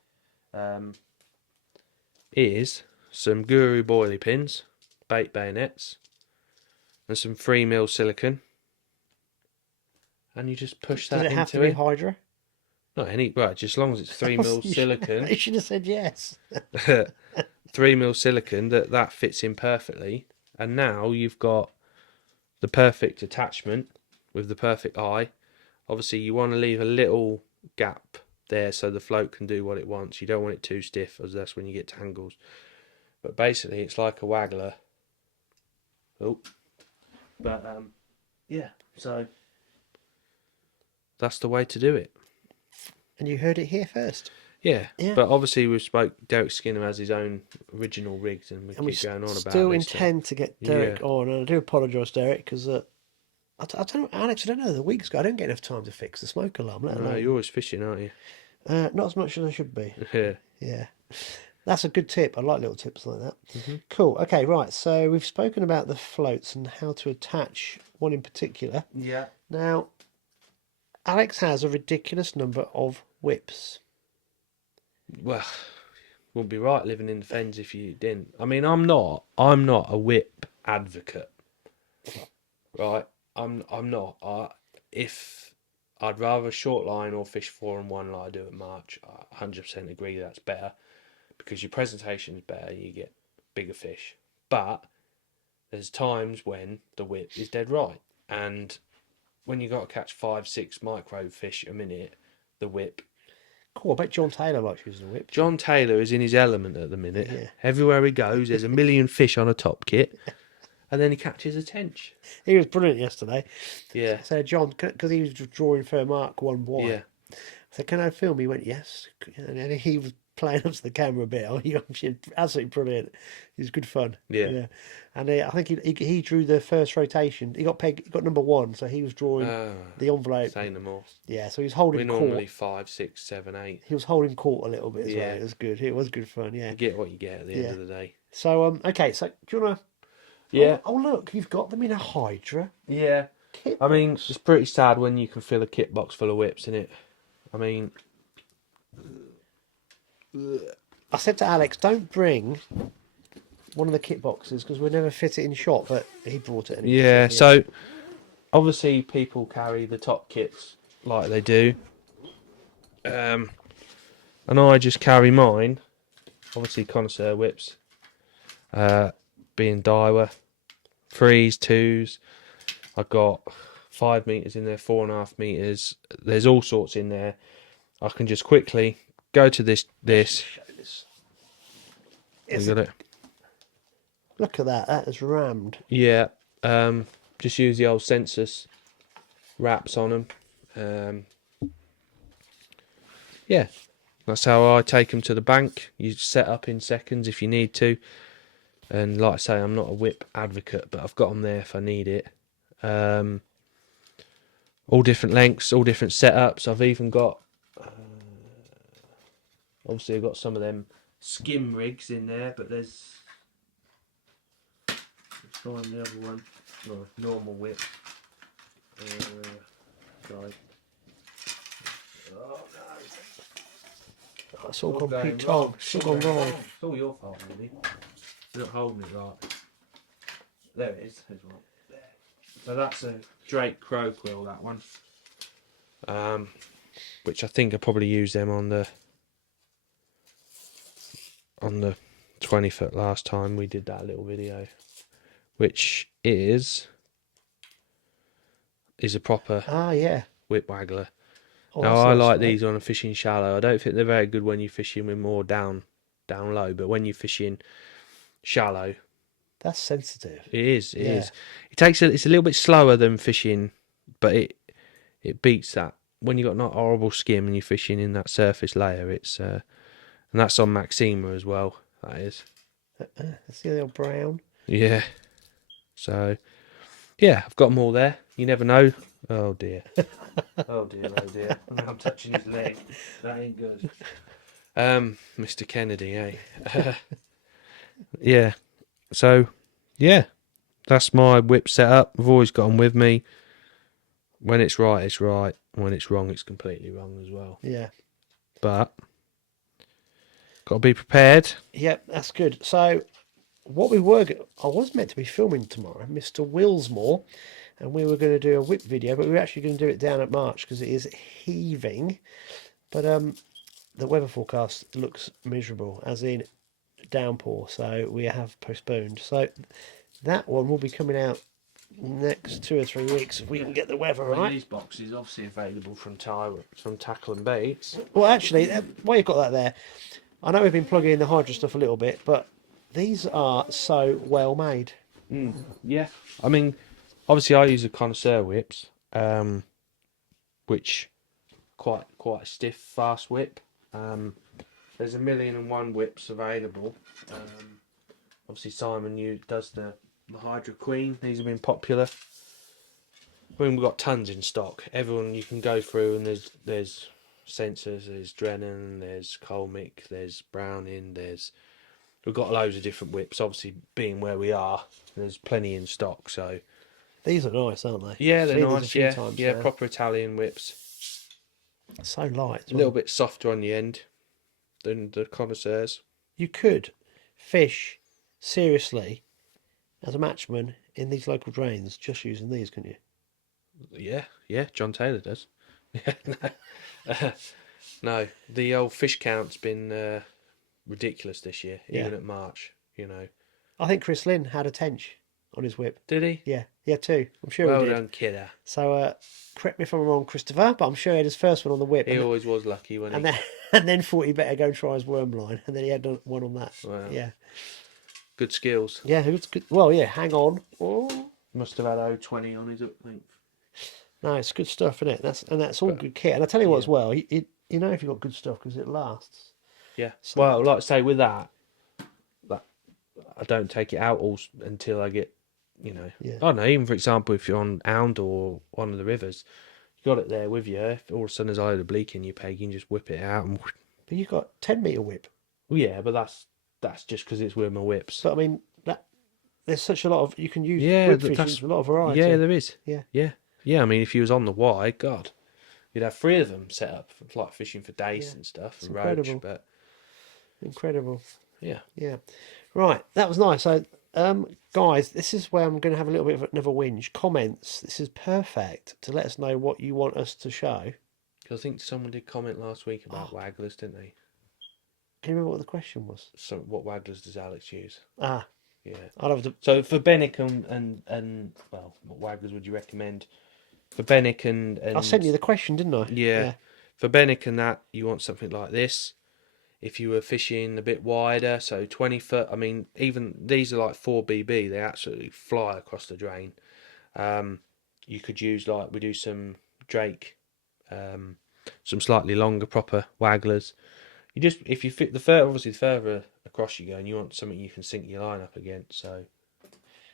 Is some Guru boilie pins, bait bayonets, and some 3mm silicone, and you just push that Does it into have to be it. Hydra? Not any, right? Just as long as it's 3mm silicone. You should have said yes. 3mm silicone that fits in perfectly, and now you've got the perfect attachment with the perfect eye. Obviously, you want to leave a little gap there so the float can do what it wants. You don't want it too stiff, as that's when you get tangles. But basically, it's like a waggler. Oh, but yeah. So that's the way to do it. And you heard it here first. Yeah, Yeah. but obviously we spoke. Derek Skinner has his own original rigs, and we And we keep going on about still this. intend to get Derek Yeah. on. And I do apologise, Derek, because I don't know, Alex, I don't know, the weeks ago, I don't get enough time to fix the smoke alarm, let No, alone. you're always fishing, aren't you? Not as much as I should be. Yeah. Yeah. That's a good tip. I like little tips like that. Mm-hmm. Cool. Okay, right. So we've spoken about the floats and how to attach one in particular. Yeah. Now, Alex has a ridiculous number of whips. Well, wouldn't be right living in the fens if you didn't. I mean, I'm not a whip advocate, right? I'm not. If I'd rather short line or fish 4 and 1 like I do at March, I 100% agree that's better because your presentation's better, you get bigger fish. But there's times when the whip is dead right, and when you got to catch 5-6 micro fish a minute, the whip. Cool. I bet John Taylor likes using a whip. John Taylor is in his element at the minute. Yeah. Everywhere he goes, there's a million fish on a top kit, and then he catches a tench. He was brilliant yesterday. Yeah. So John, because he was drawing for Mark 1Y. Yeah. I said, "Can I film?" He went, "Yes." And then he was playing up to the camera a bit. Oh, he was absolutely brilliant. It was good fun. Yeah. And I think he drew the first rotation. He got number 1, so he was drawing the envelope. Say no more. Yeah, so he was holding We're court. normally 5, 6, 7, 8. He was holding court a little bit as well. Yeah. It was good. It was good fun. Yeah. You get what you get at the end Yeah. of the day. So okay. So do you wanna Yeah. Oh, look, you've got them in a Hydra Yeah. kit I mean, box. it's pretty sad when you can fill a kit box full of whips, isn't it? I mean, I said to Alex, don't bring one of the kit boxes because we'll never fit it in shop, but he brought it and he yeah. filled me up. So obviously people carry the top kits like they do, and I just carry mine. Obviously connoisseur whips, being Daiwa, 3s, 2s. I've got 5 meters in there, 4.5 meters. There's all sorts in there. I can just quickly go to this. Show this. You got it. Look at that. That is rammed. Yeah. Just use the old census wraps on them. Yeah, that's how I take them to the bank. You set up in seconds if you need to. And like I say, I'm not a whip advocate, but I've got them there if I need it. All different lengths, all different setups. I've even got, obviously I've got some of them skim rigs in there, but let's find the other one. No, normal whip. Sorry. Oh no. Oh, it's all It's gone going Pete wrong. Tong. It's all gone wrong. It's all your fault, really. You're not holding it right. There it is. There's one. There. So that's a Drake Crow quill, that one. Which I think I probably used them on the 20-foot last time we did that little video, which is a proper Ah, yeah. whip waggler. Oh, Now that's I nice, like mate. these on a fishing shallow. I don't think they're very good when you're fishing with more down low, but when you're fishing shallow, That's sensitive. it is. It Yeah. is. It's a little bit slower than fishing, but it beats that. When you've got not horrible skim and you're fishing in that surface layer, it's and that's on Maxima as well. That is. See the old brown? Yeah. So yeah, I've got them all there. You never know. Oh dear. Oh dear. Oh dear. Now I'm touching his leg. That ain't good. Mr. Kennedy, eh? Yeah. So yeah, that's my whip setup. I've always got them with me. When it's right, it's right. When it's wrong, it's completely wrong as well. Yeah. But got to be prepared. Yep, that's good. So, what I was meant to be filming tomorrow, Mr. Willsmore, and we were going to do a whip video, but we were actually going to do it down at March because it is heaving. But the weather forecast looks miserable, as in downpour, so we have postponed. So that one will be coming out next 2 or 3 weeks if we can get the weather right. These boxes obviously available from Tackle and Baits. Well, actually, while you've got that there, I know we've been plugging in the Hydra stuff a little bit, but these are so well made. Yeah, I mean, obviously I use the connoisseur whips, which quite a stiff, fast whip. There's 1,000,001 whips available. Obviously Simon does the Hydra Queen. These have been popular. I mean, we've got tons in stock. Everyone you can go through, and there's Sensors, there's Drennan, there's Colmick, there's Browning, we've got loads of different whips. Obviously, being where we are, there's plenty in stock. So These are nice, aren't they? yeah, they're Seen these a nice. few Yeah, times yeah, now. proper Italian whips. So light. As A little well. bit softer on the end than the connoisseurs. You could fish seriously as a matchman in these local drains just using these, couldn't you? Yeah. John Taylor does. Yeah, no, the old fish count's been ridiculous this year, even Yeah. at March. You know, I think Chris Lynn had a tench on his whip. did he? Yeah, two. I'm sure Well he did. done, kidder. So correct me if I'm wrong, Christopher, but I'm sure he had his first one on the whip. He always was lucky when and he. then and then thought he better go and try his worm line, and then he had one on that. Wow. Yeah. Good skills. Yeah, it was good. Well, yeah, hang on. Oh. Must have had 020 on his up length. No, it's good stuff, isn't it? That's all good kit. And I tell you what, yeah. as well, you know if you've got good stuff because it lasts. Yeah. So- Well, like I say, with that, I don't take it out until I get, Yeah. I don't know, even for example, if you're on Hound or one of the rivers, you got it there with you. If all of a sudden there's a load of bleak in your peg, you can just whip it out. And But you've got 10 metre whip. well, yeah, but that's just because it's with my whips. So I mean there's such a lot of you can use Yeah, group that- fishing. that's There's a lot of variety. yeah, there is. Yeah. Yeah. I mean, if you was on the Y, God, you'd have 3 of them set up for like fishing for dace Yeah. and stuff It's and roach. incredible. But Incredible. yeah, Yeah. Right. That was nice. So, guys, this is where I'm going to have a little bit of another whinge. Comments. This is perfect to let us know what you want us to show. because I think someone did comment last week about wagglers, didn't they? Can you remember what the question was? So, what wagglers does Alex use? Ah, Yeah. I'll have to. So for Bennick and well, what wagglers would you recommend? For Bennick and I sent you the question, didn't I? yeah, for Bennick and that, you want something like this. If you were fishing a bit wider, so 20 foot, I mean, even these are like 4BB, they absolutely fly across the drain. You could use, like, we do some Drake, some slightly longer proper wagglers. You just, if you fit obviously the further across you go, and you want something you can sink your line up against, so,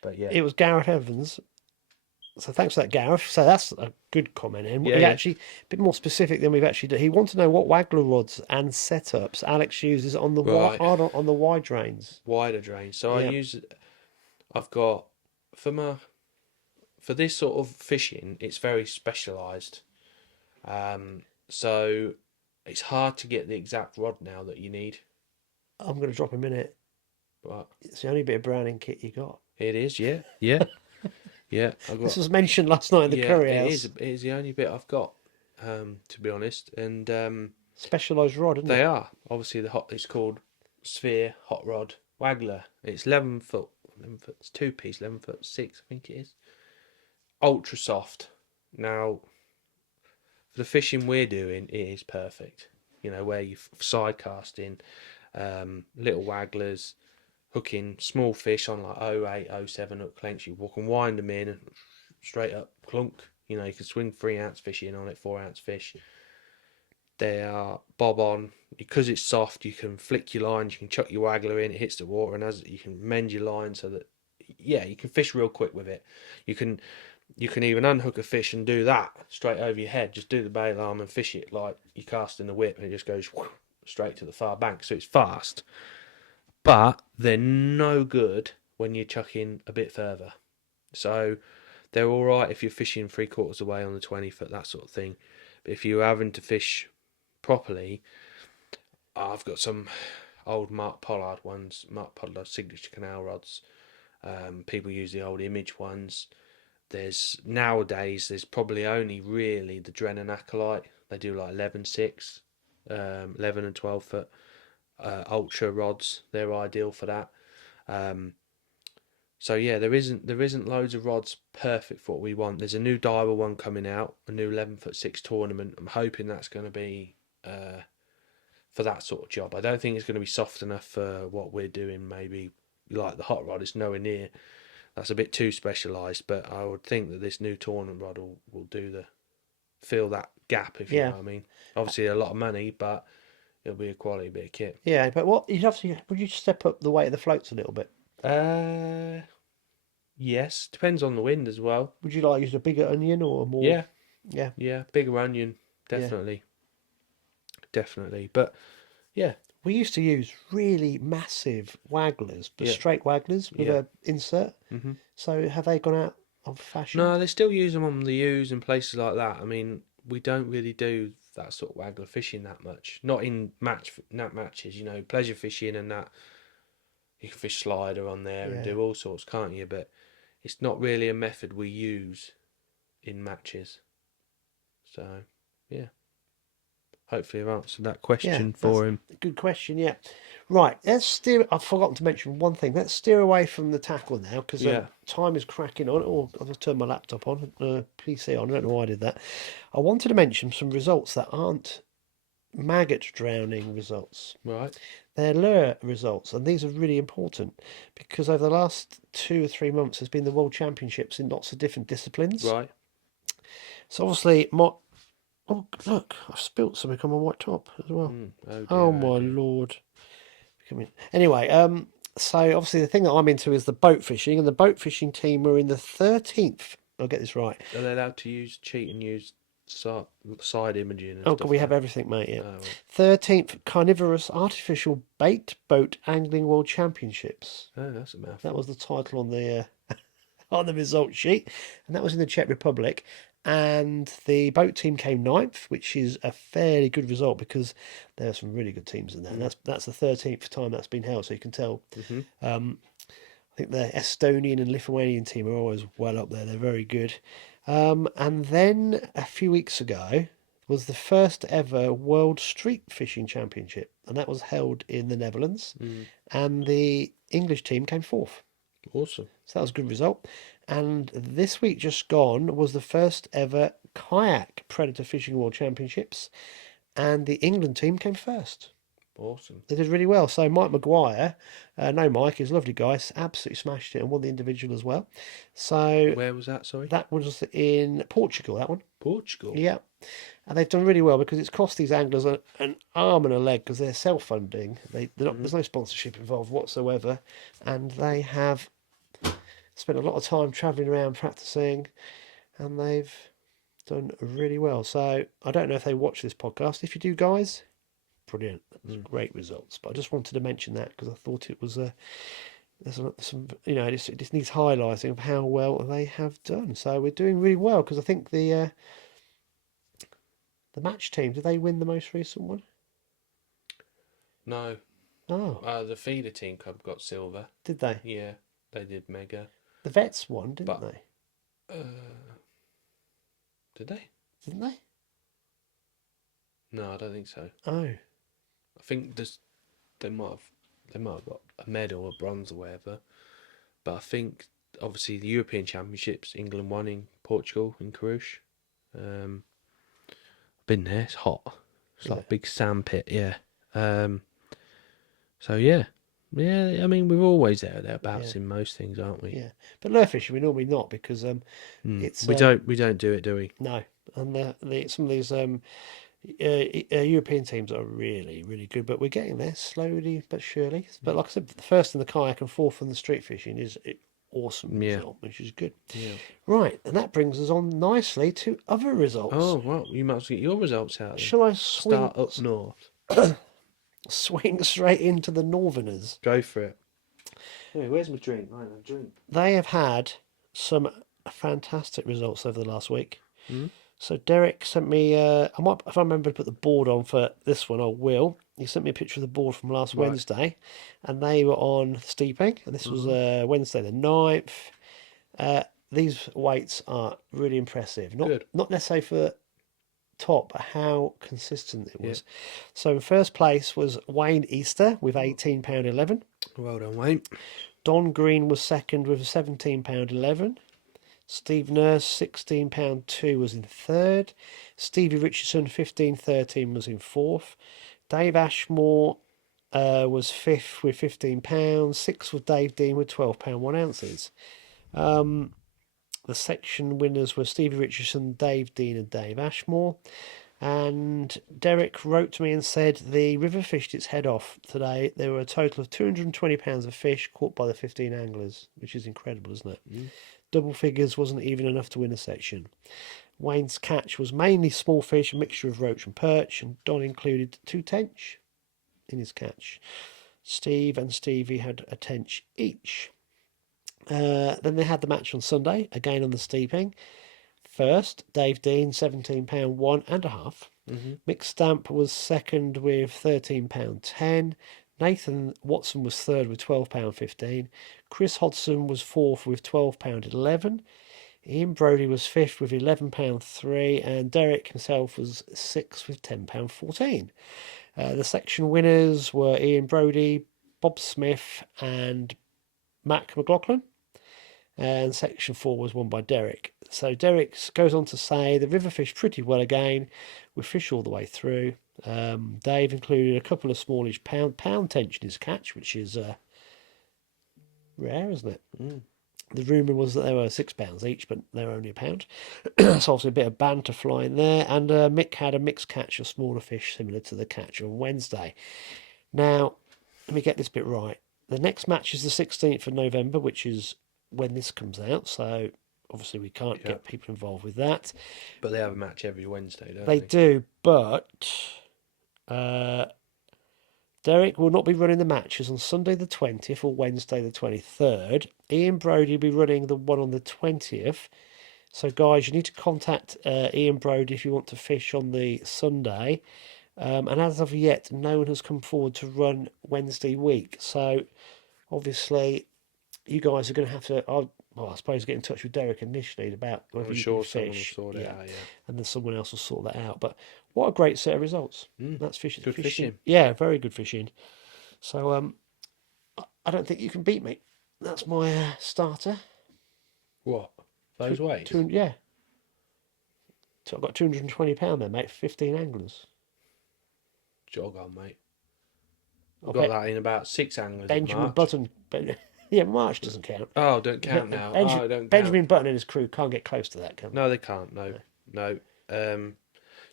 but yeah. It was Gareth Evans. So thanks for that, Gareth. So that's a good comment. And Yeah, we yeah. actually a bit more specific than we've actually done. He wanted to know what waggler rods and setups Alex uses on the Right. on the wide drains. Wider drains. So Yeah. I've got, for this sort of fishing, it's very specialised. So it's hard to get the exact rod now that you need. I'm going to drop a minute. But It's the only bit of Browning kit you got. it is, yeah. Yeah. This was mentioned last night in the curry house. It is the only bit I've got, to be honest. And Specialised rod, isn't they it? are. Obviously, it's called Sphere Hot Rod Waggler. It's 11 foot, it's 2-piece, 11 foot 6, I think it is. Ultra soft. Now, for the fishing we're doing, it is perfect. You know, where you're side casting, little wagglers, hooking small fish on like 08, 07 hook lengths. You can wind them in and straight up clunk. You know, you can swing 3-ounce fish in on it, 4-ounce fish. They are bob on. Because it's soft, you can flick your lines, you can chuck your waggler in, it hits the water, and as you can mend your line so that, yeah, you can fish real quick with it. You can even unhook a fish and do that straight over your head. Just do the bail arm and fish it like you cast in the whip, and it just goes straight to the far bank. So it's fast, but they're no good when you're chucking a bit further. So they're all right if you're fishing 3/4 away on the 20 foot, that sort of thing. But if you're having to fish properly, I've got some old Mark Pollard ones, Mark Pollard signature canal rods. People use the old Image ones. Nowadays there's probably only really the Drennan Acolyte. They do like 11/6, 11 and 12 foot ultra rods. They're ideal for that. So yeah, there isn't loads of rods perfect for what we want. There's a new Daiwa one coming out, a new 11/6 tournament. I'm hoping that's going to be for that sort of job. I don't think it's going to be soft enough for what we're doing. Maybe like the hot rod, it's nowhere near. That's a bit too specialised. But I would think that this new tournament rod will fill that gap, if you know what I mean. Obviously a lot of money, but it'll be a quality bit of kit. Yeah, but would you step up the weight of the floats a little bit? Yes, depends on the wind as well. Would you like use a bigger onion or more? Yeah, bigger onion, definitely. Definitely. But yeah, we used to use really massive wagglers, but straight wagglers with a insert. Mm-hmm. So have they gone out of fashion? No, they still use them on the U's and places like that. I mean, we don't really do that sort of waggler fishing that much. Not in matches, you know, pleasure fishing and that. You can fish slider on there and do all sorts, can't you? But it's not really a method we use in matches. So, yeah. Hopefully I've answered that question for him. Good question, yeah. Right, let's steer. I've forgotten to mention one thing. Let's steer away from the tackle now because time is cracking on. Oh, I've just turned my laptop on, PC on. I don't know why I did that. I wanted to mention some results that aren't maggot drowning results. Right. They're lure results, and these are really important because over the last 2 or 3 months there's been the World Championships in lots of different disciplines. Right. So obviously, oh, look, I've spilt something on my white top as well. Oh my lord. Anyway, so obviously the thing that I'm into is the boat fishing, and the boat fishing team were in the 13th. I'll get this right. Are they allowed to cheat and use side imaging and Oh, stuff can we like have that. everything, mate? Yeah. Oh, right. 13th Carnivorous Artificial Bait Boat Angling World Championships. Oh, that's a mouthful. That was the title on the on the result sheet, and that was in the Czech Republic. And the boat team came ninth, which is a fairly good result because there are some really good teams in there. And that's the 13th time that's been held, so you can tell. I think the Estonian and Lithuanian team are always well up there. They're very good. And then a few weeks ago was the first ever World Street Fishing Championship, and that was held in the Netherlands. And the English team came fourth. Awesome. So that was a good result. And this week just gone was the first ever Kayak Predator Fishing World Championships, and the England team came first. Awesome. They did really well. So Mike Maguire, no Mike, he's a lovely guy, absolutely smashed it and won the individual as well. So Where was that, sorry? that was in Portugal, that one. Portugal. Yeah. And they've done really well because it's cost these anglers an arm and a leg because they're self-funding. There's no sponsorship involved whatsoever. And they have spent a lot of time travelling around practicing, and they've done really well. So I don't know if they watch this podcast. If you do, guys, brilliant. That's great results. But I just wanted to mention that because I thought it was there's some, it just needs highlighting of how well they have done. So we're doing really well because I think the match team, did they win the most recent one? No. Oh, The feeder team club got silver. did they? Yeah, they did mega. The vets won, didn't But- they? Did they? Didn't they? No, I don't think so. Oh, I think they might have got a medal, a bronze or whatever. But I think obviously the European Championships, England won in Portugal in Carouge. Been there. It's hot. It's like a big sand pit. Yeah. So yeah. I mean, we're always thereabouts in most things, aren't we? yeah. But lure fishing, we're normally not because it's We don't do it, do we? no, and some of these European teams are really, really good, but we're getting there slowly but surely. But like I said, the first in the kayak and fourth in the street fishing is an awesome result, which is good. Yeah. Right, and that brings us on nicely to other results. Oh, well, you might as well get your results out. Then. Shall I Start up north? swing straight into the Northerners? Go for it. Hey, where's my drink? I have a drink. They have had some fantastic results over the last week. So Derek sent me, if I remember to put the board on for this one, I will. He sent me a picture of the board from last Wednesday, and they were on steeping, and this was Wednesday the 9th. These weights are really impressive. Not necessarily for top, but how consistent it was. So in first place was Wayne Easter with £18.11. Well done, Wayne. Don Green was second with £17.11. Steve Nurse, £16.2 was in third. Stevie Richardson, 15.13 was in fourth. Dave Ashmore was fifth with £15. Sixth was Dave Dean with £12 1 ounces. The section winners were Stevie Richardson, Dave Dean and Dave Ashmore. And Derek wrote to me and said the river fished its head off today. There were a total of 220 pounds of fish caught by the 15 anglers, which is incredible, isn't it? Double figures wasn't even enough to win a section. Wayne's catch was mainly small fish, a mixture of roach and perch, and Don included 2 tench in his catch. Steve and Stevie had a tench each. Then they had the match on Sunday, again on the steeping. First, Dave Dean, £17 1.5. Mick Stamp was second with £13.10. Nathan Watson was third with £12.15. Chris Hodson was fourth with £12.11. Ian Brodie was fifth with £11.3, and Derek himself was sixth with £10.14. The section winners were Ian Brodie, Bob Smith, and Mac McLaughlin. And section 4 was won by Derek. So Derek goes on to say the river fished pretty well again, with fish all the way through. Dave included a couple of smallish pound tench in his catch, which is rare, isn't it? The rumour was that they were £6 each, but they were only a pound. So obviously a bit of banter flying there. And Mick had a mixed catch of smaller fish similar to the catch on Wednesday. Now, let me get this bit right. The next match is the 16th of November, which is when this comes out. So obviously we can't Yeah. get people involved with that. But they have a match every Wednesday, don't They they? do, but uh, Derek will not be running the matches on Sunday the 20th or Wednesday the 23rd. Ian Brody will be running the one on the 20th. So, guys, you need to contact Ian Brody if you want to fish on the Sunday. And as of yet, no one has come forward to run Wednesday week. So, obviously, you guys are going to have to, well, I suppose, get in touch with Derek initially about whether I'm you sure can someone will fish. sort it out, yeah. And then someone else will sort that out. But what a great set of results. That's fishing. Good fishing. Yeah, very good fishing. So, I don't think you can beat me. That's my starter. What? Those weights? Yeah. So I've got £220 there, mate, for 15 anglers. Jog on, mate. I We've got bet that in about 6 anglers in Benjamin March. Button. Yeah, March doesn't count. Oh, don't count now. Oh, don't Benjamin count. Button and his crew can't get close to that, can they? No, they can't. No.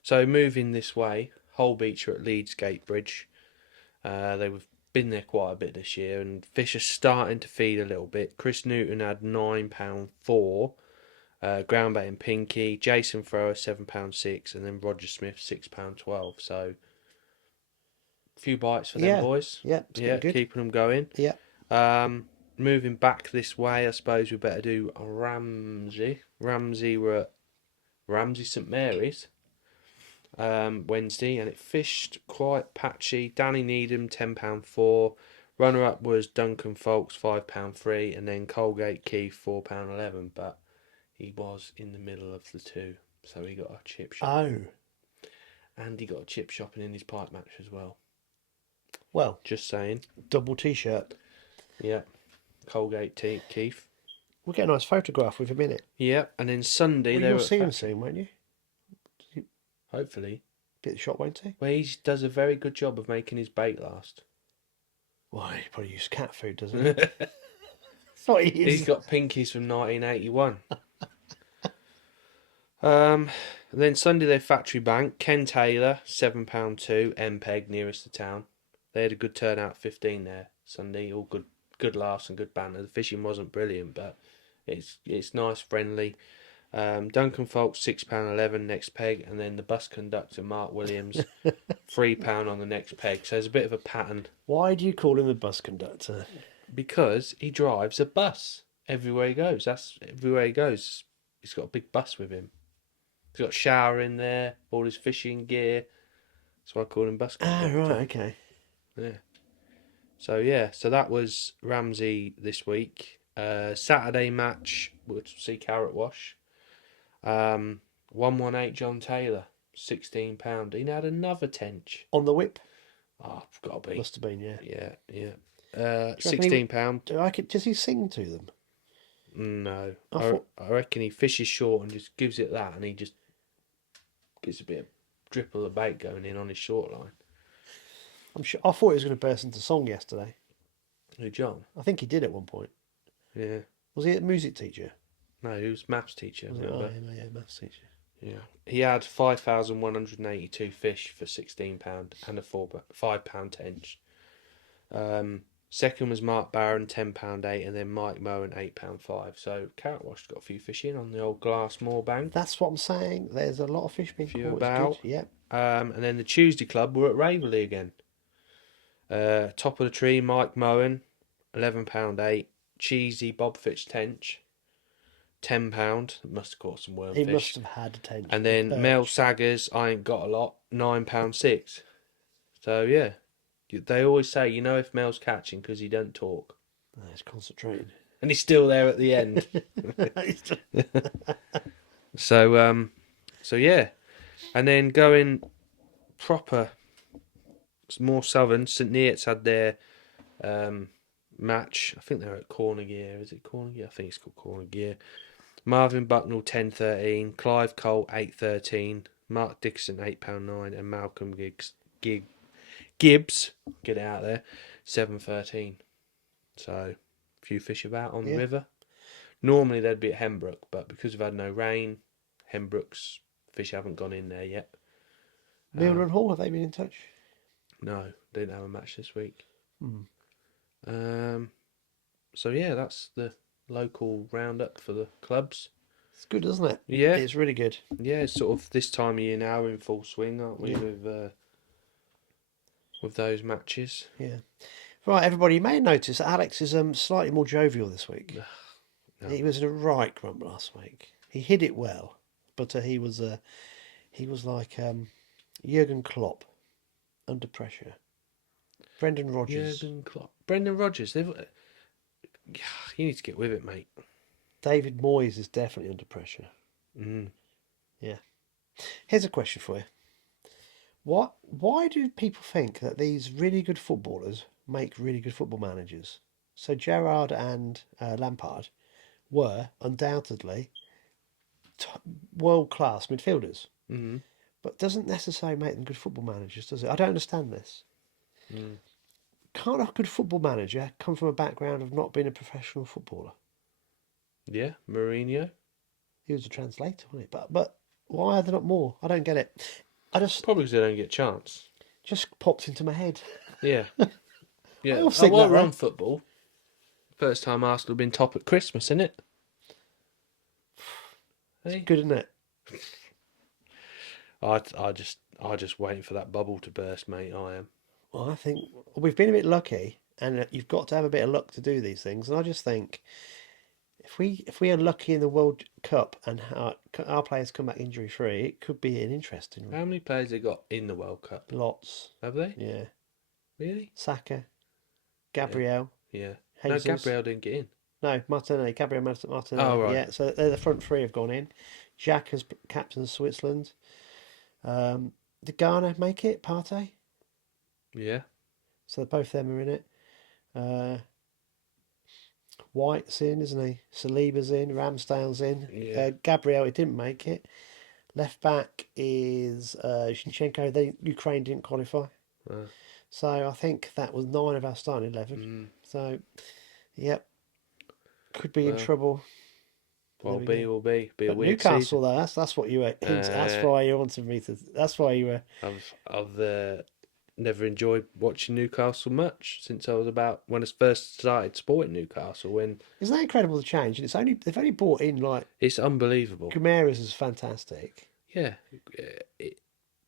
So moving this way, Holbeach are at Leeds Gate Bridge. They've been there quite a bit this year, and fish are starting to feed a little bit. Chris Newton had £9.4, ground bait and pinky. Jason Thrower £7.6, and then Roger Smith £6.12. So a few bites for them boys. Yeah, it's getting good. Keeping them going. Yeah. Moving back this way, I suppose we better do Ramsey. Ramsey were at Ramsey St Mary's Wednesday, and it fished quite patchy. Danny Needham £10.4. Runner up was Duncan Folks £5.3, and then Colgate Keith £4.11. But he was in the middle of the two, so he got a chip shop. Oh. And he got a chip shopping in his pipe match as well. Well, Just saying. double T-shirt. Yeah. Colgate Keith. We'll get a nice photograph with him in it. Yeah, and then Sunday Well, they you'll were see him soon, won't you? hopefully. Bit of the shop, won't he? Well, he does a very good job of making his bait last. Well, he probably uses cat food, doesn't he? That's what he is. He's got pinkies from 1981. Then Sunday they factory bank. Ken Taylor £7.2. MPEG nearest to town. They had a good turnout, 15 there Sunday. All good laughs and good banter. The fishing wasn't brilliant, but it's nice, friendly. Duncan Folks £6.11 next peg, and then the bus conductor Mark Williams £3 on the next peg. So there's a bit of a pattern. Why do you call him the bus conductor? Because he drives a bus everywhere he goes. That's everywhere he goes. He's got a big bus with him. He's got a shower in there, all his fishing gear. So I call him bus conductor. Ah, right, okay. Yeah. So that was Ramsey this week. Saturday match, we'll see Carrot Wash. 118 John Taylor, £16. He had another tench. On the whip? Oh, got to be. Must have been, yeah. Yeah. Do you reckon £16. Does he sing to them? No. I I reckon he fishes short and just gives it that, and he just gets a bit of drip of the bait going in on his short line. I'm sure. I thought he was going to burst into song yesterday. Who, John? I think he did at one point. Yeah. Was he a music teacher? No, he was maths teacher. Was it? Remember? Oh, yeah, maths teacher. Yeah. He had 5,182 fish for £16 and a £5 tench. Second was Mark Barron, £10.8, and then Mike Moen, £8.5. So Carrot Wash got a few fish in on the old Glassmore bank. That's what I'm saying. There's a lot of fish being Few caught. about. It's good. Yep. And then the Tuesday club were at Raveley again. Top of the tree, Mike Moen, £11.8. Cheesy Bob Fitch tench, £10. Must have caught some wormfish. He must have had a tench. And then Mel Saggers, I ain't got a lot, £9.6. So yeah, they always say, you know, if Mel's catching because he don't talk, He's concentrating. and he's still there at the end. So yeah, and then going proper, more southern. St Neots had their match. I think they're at Corner Gear. Is it Corner Gear? I think it's called Corner Gear. Marvin Bucknell 10.13, Clive Cole 8.13, Mark Dixon £8.9, and Malcolm Gibbs, get it out there, 7.13. So a few fish about on the river. Normally they'd be at Hembrook, but because we've had no rain, Hembrook's fish haven't gone in there yet. Milner and Hall, have they been in touch? No, didn't have a match this week. So yeah, that's the local roundup for the clubs. It's good, isn't it? Yeah, It's really good. yeah. It's sort of this time of year now, we're in full swing, aren't we? Yeah. With those matches. Yeah. Right, everybody, you may notice that Alex is slightly more jovial this week. No. He was in a right grump last week. He hid it well, but he was like Jurgen Klopp under pressure. Brendan Rodgers. Jurgen Klopp, Brendan Rodgers. You need to get with it, mate. David Moyes is definitely under pressure. Yeah. Here's a question for you. Why do people think that these really good footballers make really good football managers? So Gerrard and Lampard were undoubtedly world-class midfielders, but doesn't necessarily make them good football managers, does it? I don't understand this. Can't a good football manager come from a background of not being a professional footballer? Yeah, Mourinho. He was a translator, wasn't he? But why are there not more? I don't get it. Probably because they don't get a chance. Just popped into my head. Yeah, yeah. I also think while that we're way. on football, first time Arsenal have been top at Christmas, isn't it? Hey? Good, isn't it? I just waiting for that bubble to burst, mate. I am. Well, I think we've been a bit lucky, and you've got to have a bit of luck to do these things. And I just think if we are lucky in the World Cup and our players come back injury free, it could be an interesting How many players they got in the World Cup? lots. Have they? Yeah, Really? Saka, Gabriel, Yeah. Jesus. No, Gabriel didn't get in. No, Martinelli, Gabriel Martinelli. Oh, right. Yeah, so they're the front three have gone in. Jack as captain of Switzerland. Did Ghana make it? Partey. Yeah. So both of them are in it. White's in, isn't he? Saliba's in. Ramsdale's in. Yeah. Gabriel, he didn't make it. Left back is Zinchenko. Ukraine didn't qualify. So I think that was 9 of our starting 11. So, yep. Could be in trouble. Will be a But weird Newcastle, season. though, that's what you were hinting. That's why you wanted me to. That's why you were. I've never enjoyed watching Newcastle much since I was about when I first started supporting Newcastle. When Isn't that incredible the change? And they've only brought in like it's unbelievable. Guimaraes is fantastic, Yeah.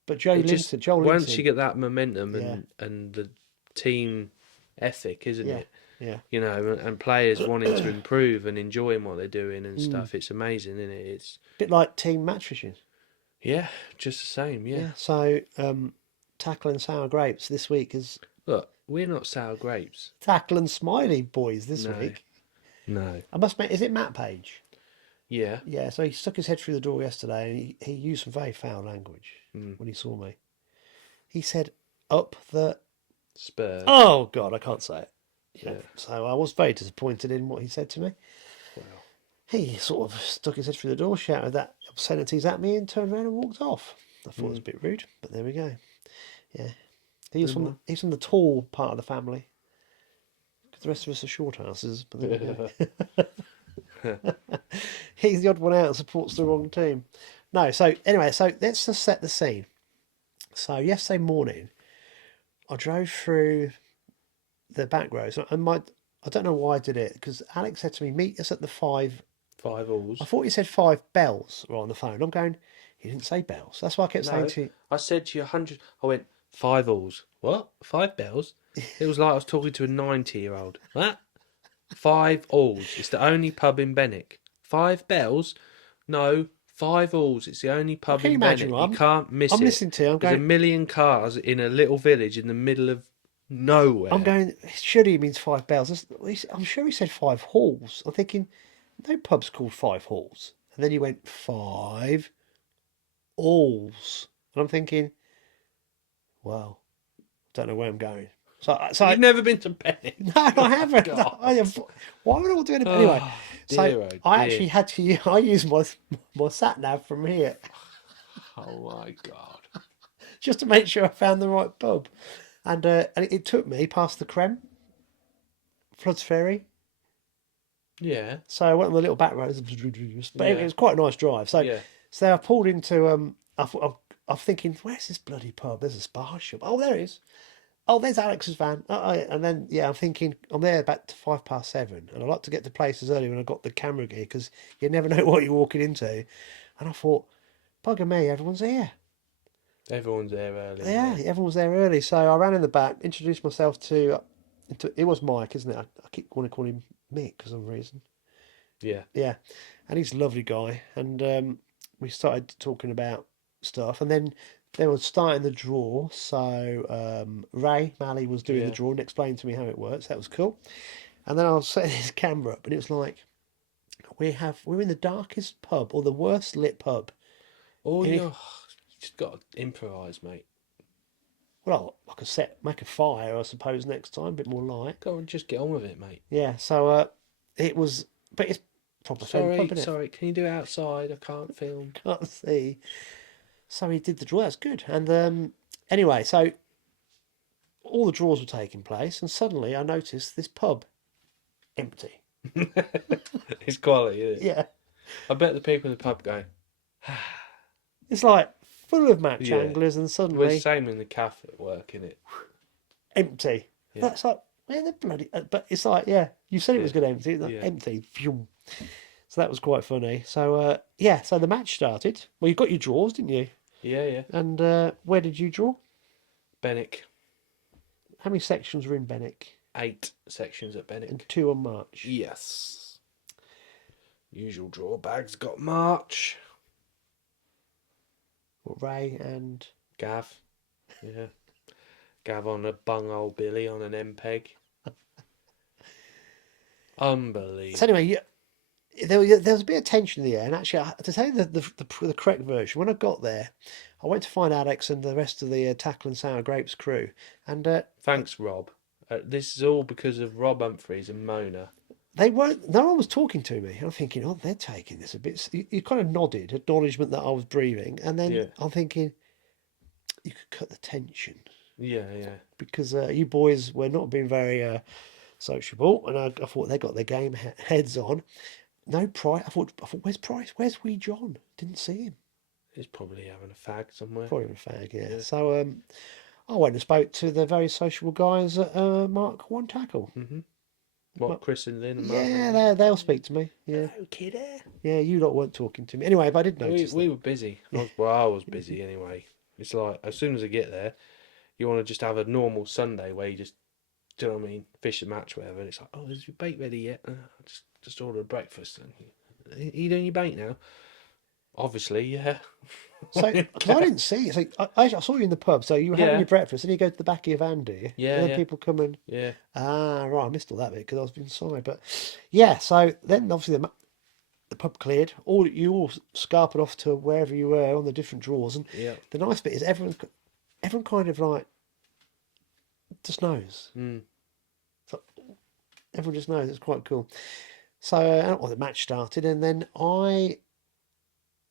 but Joel Once Linton, you get that momentum Yeah. and the team ethic, isn't Yeah. it? Yeah. You know, and players wanting to improve and enjoying what they're doing and stuff. It's amazing, isn't it? It's bit like team match fishing. yeah, just the same. Yeah. So tackling sour grapes this week is Look, we're not sour grapes. tackling smiley boys this No. week. No. I must admit, is it Matt Page? Yeah. Yeah. So he stuck his head through the door yesterday, and he used some very foul language when he saw me. He said, "Up the." Spurs. Oh God, I can't say it. Yeah. So I was very disappointed in what he said to me. Well. He sort of stuck his head through the door, shouted that obscenities at me, and turned around and walked off. I thought it was a bit rude, but there we go. Yeah, he's from the tall part of the family. The rest of us are short asses, but there we go. He's the odd one out and supports the wrong team. No, so anyway, so let's just set the scene. So yesterday morning, I drove through the back roads, and I don't know why I did it, because Alex said to me, meet us at the 5. 5 alls. I thought he said 5 bells were on the phone. I'm going, he didn't say bells. That's why I kept saying to you. I said to you 100. I went 5 alls. What? 5 bells? It was like I was talking to a 90-year-old. What? 5 alls. It's the only pub in Benwick. 5 bells? No, 5 alls. It's the only pub Can you in imagine, Benwick. Rob? You can't miss it. I'm listening to you. I'm There's a going, million cars in a little village in the middle of nowhere. I'm going, surely he means 5 bells. I'm sure he said 5 halls. I'm thinking, no pub's called 5 halls. And then he went 5 alls. And I'm thinking, well, don't know where I'm going. So You've never been to Benwick. No, I haven't. No, why would I want to do anything? Anyway, so dear, oh I dear. actually had to. I used my sat nav from here Oh my God. just to make sure I found the right pub, and it took me past the Creme, Floods Ferry. Yeah. So I went on the little back roads, but Yeah. it was quite a nice drive. So Yeah. so I pulled into I'm thinking, where's this bloody pub? There's a spa shop. Oh, there it is. oh, there's Alex's van. And then, yeah, I'm thinking, I'm there about 7:05, and I like to get to places early when I've got the camera gear because you never know what you're walking into. And I thought, bugger me, everyone's here. Everyone's there early. Yeah, everyone's there early. So I ran in the back, introduced myself it was Mike, isn't it? I keep wanting to call him Mick for some reason. Yeah. Yeah, and he's a lovely guy. And we started talking about stuff, and then they were starting the draw. So Ray Malley was doing the Yeah. draw and explained to me how it works. That was cool. And then I was setting his camera up, and it was like we're in the darkest pub or the worst lit pub. Oh, And you just got to improvise, mate. well, I could make a fire, I suppose, next time, a bit more light. Go and just get on with it, mate. Yeah. So it was, but it's proper film pub, isn't it? Sorry, can you do it outside? I can't film. Can't see. So he did the draw. That's good. And anyway, so all the draws were taking place, and suddenly I noticed this pub empty. It's quality, isn't it? Yeah, I bet the people in the pub go, it's like full of match Yeah. anglers, and we're the suddenly same in the cafe at work, innit? empty. Yeah. That's like where the bloody. But it's like, yeah, you said it was Yeah. going to empty. Like, Yeah. empty. Phew. So that was quite funny. So yeah, so the match started. Well, you got your draws, didn't you? Yeah. And where did you draw? Benwick. How many sections were in Benwick? 8 sections at Benwick. And 2 on March. Yes. Usual draw bags got March. What, Ray and Gav. Yeah. Gav on a bung old Billy on an MPEG. Unbelievable. so anyway, there was a bit of tension in the air, and actually, to tell you the correct version, when I got there, I went to find Alex and the rest of the Tackle and Sour Grapes crew, and Thanks, Rob. This is all because of Rob Humphreys and Mona. they weren't. No one was talking to me. I'm thinking, oh, they're taking this a bit. You kind of nodded, acknowledgement that I was breathing, and then Yeah. I'm thinking, you could cut the tension Yeah. because you boys were not being very sociable, and I thought they got their game heads on. No Price. I thought, where's Price? Where's Wee John? Didn't see him. He's probably having a fag somewhere. Probably a fag, yeah. Yeah. So I went and spoke to the very sociable guys at Mark One Tackle. What, Chris and Lynn and Mark? Yeah, they'll speak to me. Yeah, Hello, kiddo. yeah. You lot weren't talking to me anyway, but I did notice. We were busy. I was busy anyway. It's like, as soon as I get there, you want to just have a normal Sunday where you just, do you know what I mean, fish a match, whatever. And it's like, oh, is your bait ready yet? Just ordered breakfast. Are you doing your bait now? Obviously, yeah. So, because I didn't see you. So I saw you in the pub. So you were having Yeah. your breakfast, and you go to the back of your van, do you? Yeah, And then yeah. people come and Yeah. right. I missed all that bit because I was inside. But yeah. So then obviously the pub cleared. You all scarpered off to wherever you were on the different draws, and Yeah. the nice bit is everyone kind of like just knows. So everyone just knows. It's quite cool. So the match started, and then I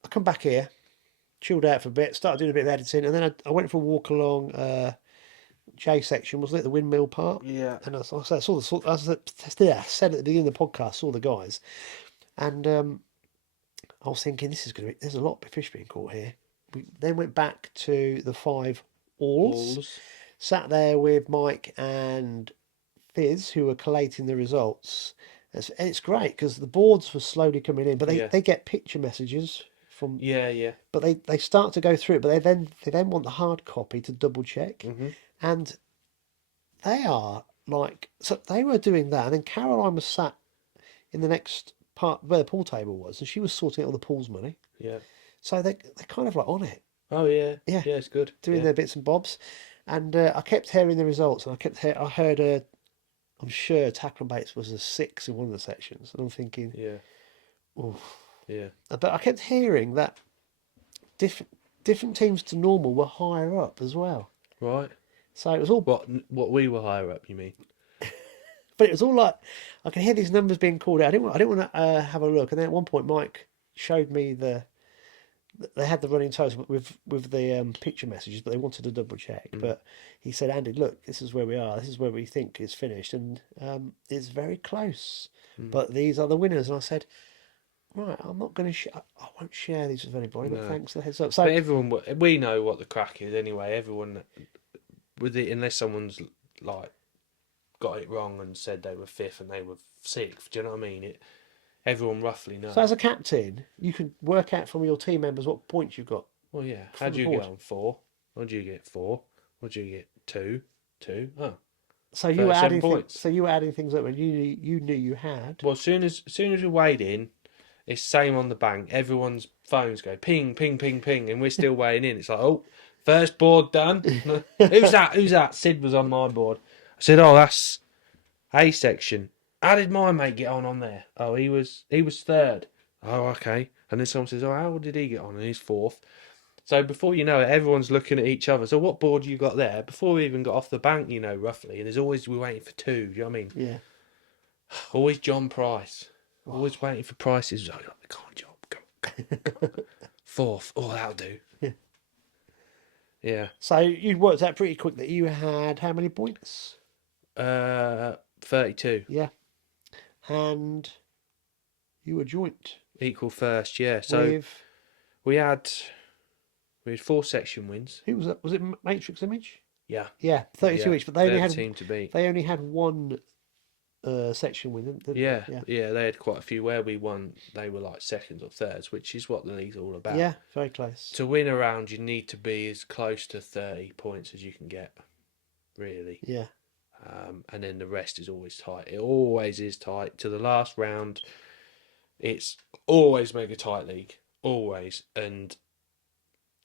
come back here, chilled out for a bit, started doing a bit of editing, and then I went for a walk along J section, wasn't it, the windmill part? Yeah. And I saw I said at the beginning of the podcast, saw the guys, and I was thinking there's a lot of fish being caught here. We then went back to the 5 alls. Sat there with Mike and Fizz, who were collating the results. And it's great because the boards were slowly coming in, but they get picture messages from. Yeah. But they start to go through it, but they then want the hard copy to double check, and they are like, so they were doing that, and then Caroline was sat in the next part where the pool table was, and she was sorting out all the pool's money. Yeah. So they're kind of like on it, Oh, yeah. Yeah. Yeah, it's good. doing Yeah. their bits and bobs, and I kept hearing the results, and I heard I'm sure tackle and baits was a 6 in one of the sections, and I'm thinking, Yeah. oh, Yeah. but I kept hearing that different teams to normal were higher up as well. Right. So it was all, What we were higher up, you mean? but it was all like I could hear these numbers being called out. I didn't want to have a look, and then at one point Mike showed me they had the running totals with the picture messages, but they wanted to double check. But he said, Andy, look, this is where we are. This is where we think it's finished, and it's very close. But these are the winners. And I said, right, I'm not going to I won't share these with anybody. But No. thanks for the heads up. So But everyone, we know what the crack is anyway. Everyone with it, unless someone's like got it wrong and said they were fifth and they were sixth. Do you know what I mean? Everyone roughly knows. So as a captain, you can work out from your team members what points you've got. Well, yeah. For How the do you board. get on 4? What do you get 4? What do you get 2? 2? Oh, So you were 37 adding points. So you were adding things that you knew you had. Well, as soon as we weighed in, it's same on the bank. Everyone's phones go ping, ping, ping, ping, and we're still weighing in. It's like, oh, first board done. Who's that? Who's that? Sid was on my board. I said, oh, that's A section. How did my mate get on there? Oh, he was third. Oh, okay. And then someone says, oh, how did he get on? And he's fourth. So before you know it, everyone's looking at each other. So what board you got there? Before we even got off the bank, you know, roughly. And there's always, we're waiting for 2. Do you know what I mean? Yeah. Always John Price. Always waiting for prices. Oh, come on, John. Come on. Fourth. Oh, that'll do. Yeah. So you worked out pretty quick that you had how many points? 32. Yeah. And you were joint. Equal first, yeah. So with, we had 4 section wins. who was that? Was it Matrix Image? Yeah. Yeah, 32 Yeah. each, but they only They're had the team to beat. they only had one section win, didn't Yeah, they? yeah, they had quite a few where we won. They were like seconds or thirds, which is what the league's all about. Yeah, very close. To win a round, you need to be as close to 30 points as you can get, really. Yeah. And then the rest is always tight. It always is tight. To the last round, it's always mega tight league. Always. And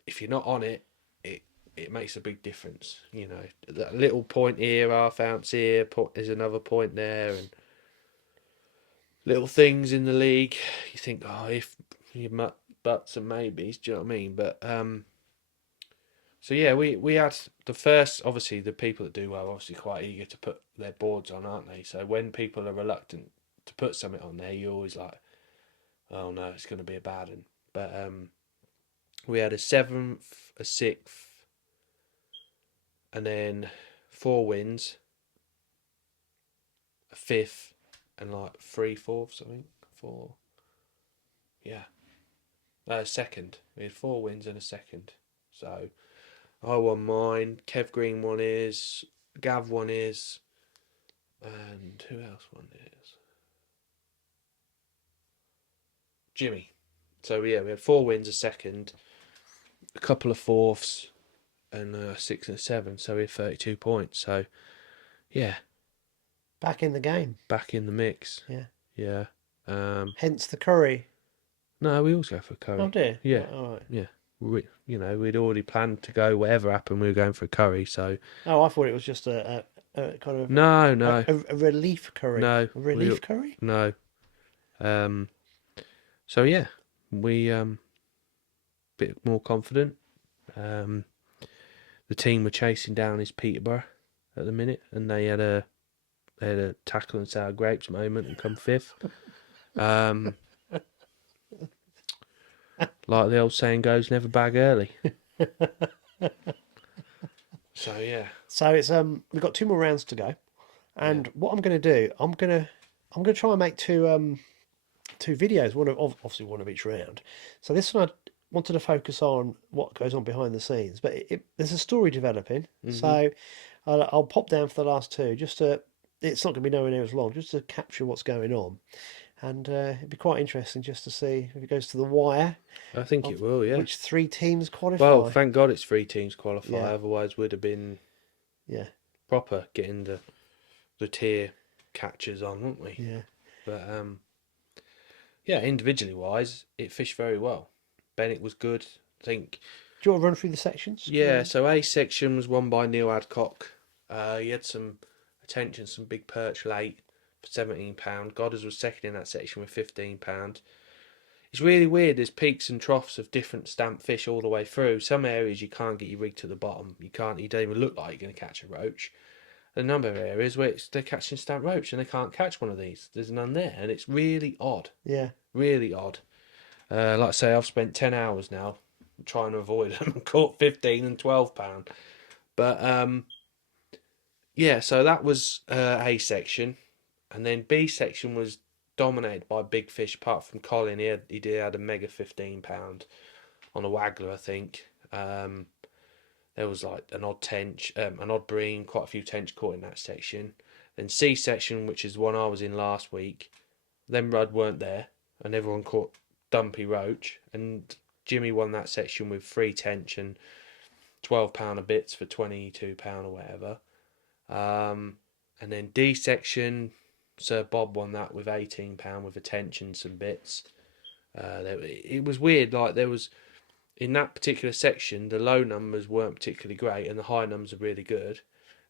if you're not on it, it makes a big difference. You know, that little point here, half ounce here, there's another point there, and little things in the league. You think, oh, if you buts and maybes, do you know what I mean? But so yeah, we had the first. Obviously, the people that do well, obviously, quite eager to put their boards on, aren't they? So when people are reluctant to put something on there, you're always like, oh no, it's going to be a bad one. But we had a 7th, a 6th, and then 4 wins, a 5th, and like 3 fourths, I think. 4. Yeah. Second. We had 4 wins and a second. So I won mine. Kev Green won his. Gav won his. And who else won his? Jimmy. So yeah, we had 4 wins, a second, a couple of fourths, and a 6 and a 7. So we had 32 points. So yeah, Back in the game. back in the mix. Yeah. Yeah. Hence the curry. No, we always go for curry. Oh dear. Yeah. All right. Yeah. We'd already planned to go. Whatever happened, we were going for a curry. So Oh, I thought it was just a kind of no, a relief curry. No, A relief curry? no. So yeah, we bit more confident. The team were chasing down his Peterborough at the minute, and they had a tackle and sour grapes moment and come 5th. Like the old saying goes, never bag early. So yeah. So it's we've got 2 more rounds to go. And what I'm gonna do, I'm gonna try and make two videos, obviously one of each round. So this one I wanted to focus on what goes on behind the scenes, but there's a story developing. So I'll pop down for the last 2 just to. It's not going to be nowhere near as long, just to capture what's going on, and it'd be quite interesting just to see if it goes to the wire. I think it will, yeah. Which 3 teams qualify? Well, thank God it's 3 teams qualify. Yeah. Otherwise, we'd have been proper getting the tier catchers on, wouldn't we? Yeah. But yeah, individually wise, it fished very well. Bennett was good. I think. Do you want to run through the sections? Yeah. So A section was won by Neil Adcock. He had some attention, some big perch late for £17. Goddard was second in that section with £15. It's really weird. There's peaks and troughs of different stamp fish all the way through. Some areas you can't get your rig to the bottom. You don't even look like you're going to catch a roach. A number of areas where they're catching stamp roach and they can't catch one of these. There's none there, and it's really odd. Yeah. Really odd. Like I say, I've spent 10 hours now trying to avoid them. Caught £15 and £12. But yeah, so that was A section, and then B section was dominated by big fish. Apart from Colin, he had a mega £15 on a waggler, I think. there was like an odd tench, an odd bream, quite a few tench caught in that section. Then C section, which is the one I was in last week, them rudd weren't there, and everyone caught dumpy roach. And Jimmy won that section with 3 tench and £12 of bits for £22 or whatever. And then D section, Sir Bob won that with £18 with a tench and some bits. It was weird, like there was, in that particular section, the low numbers weren't particularly great and the high numbers are really good.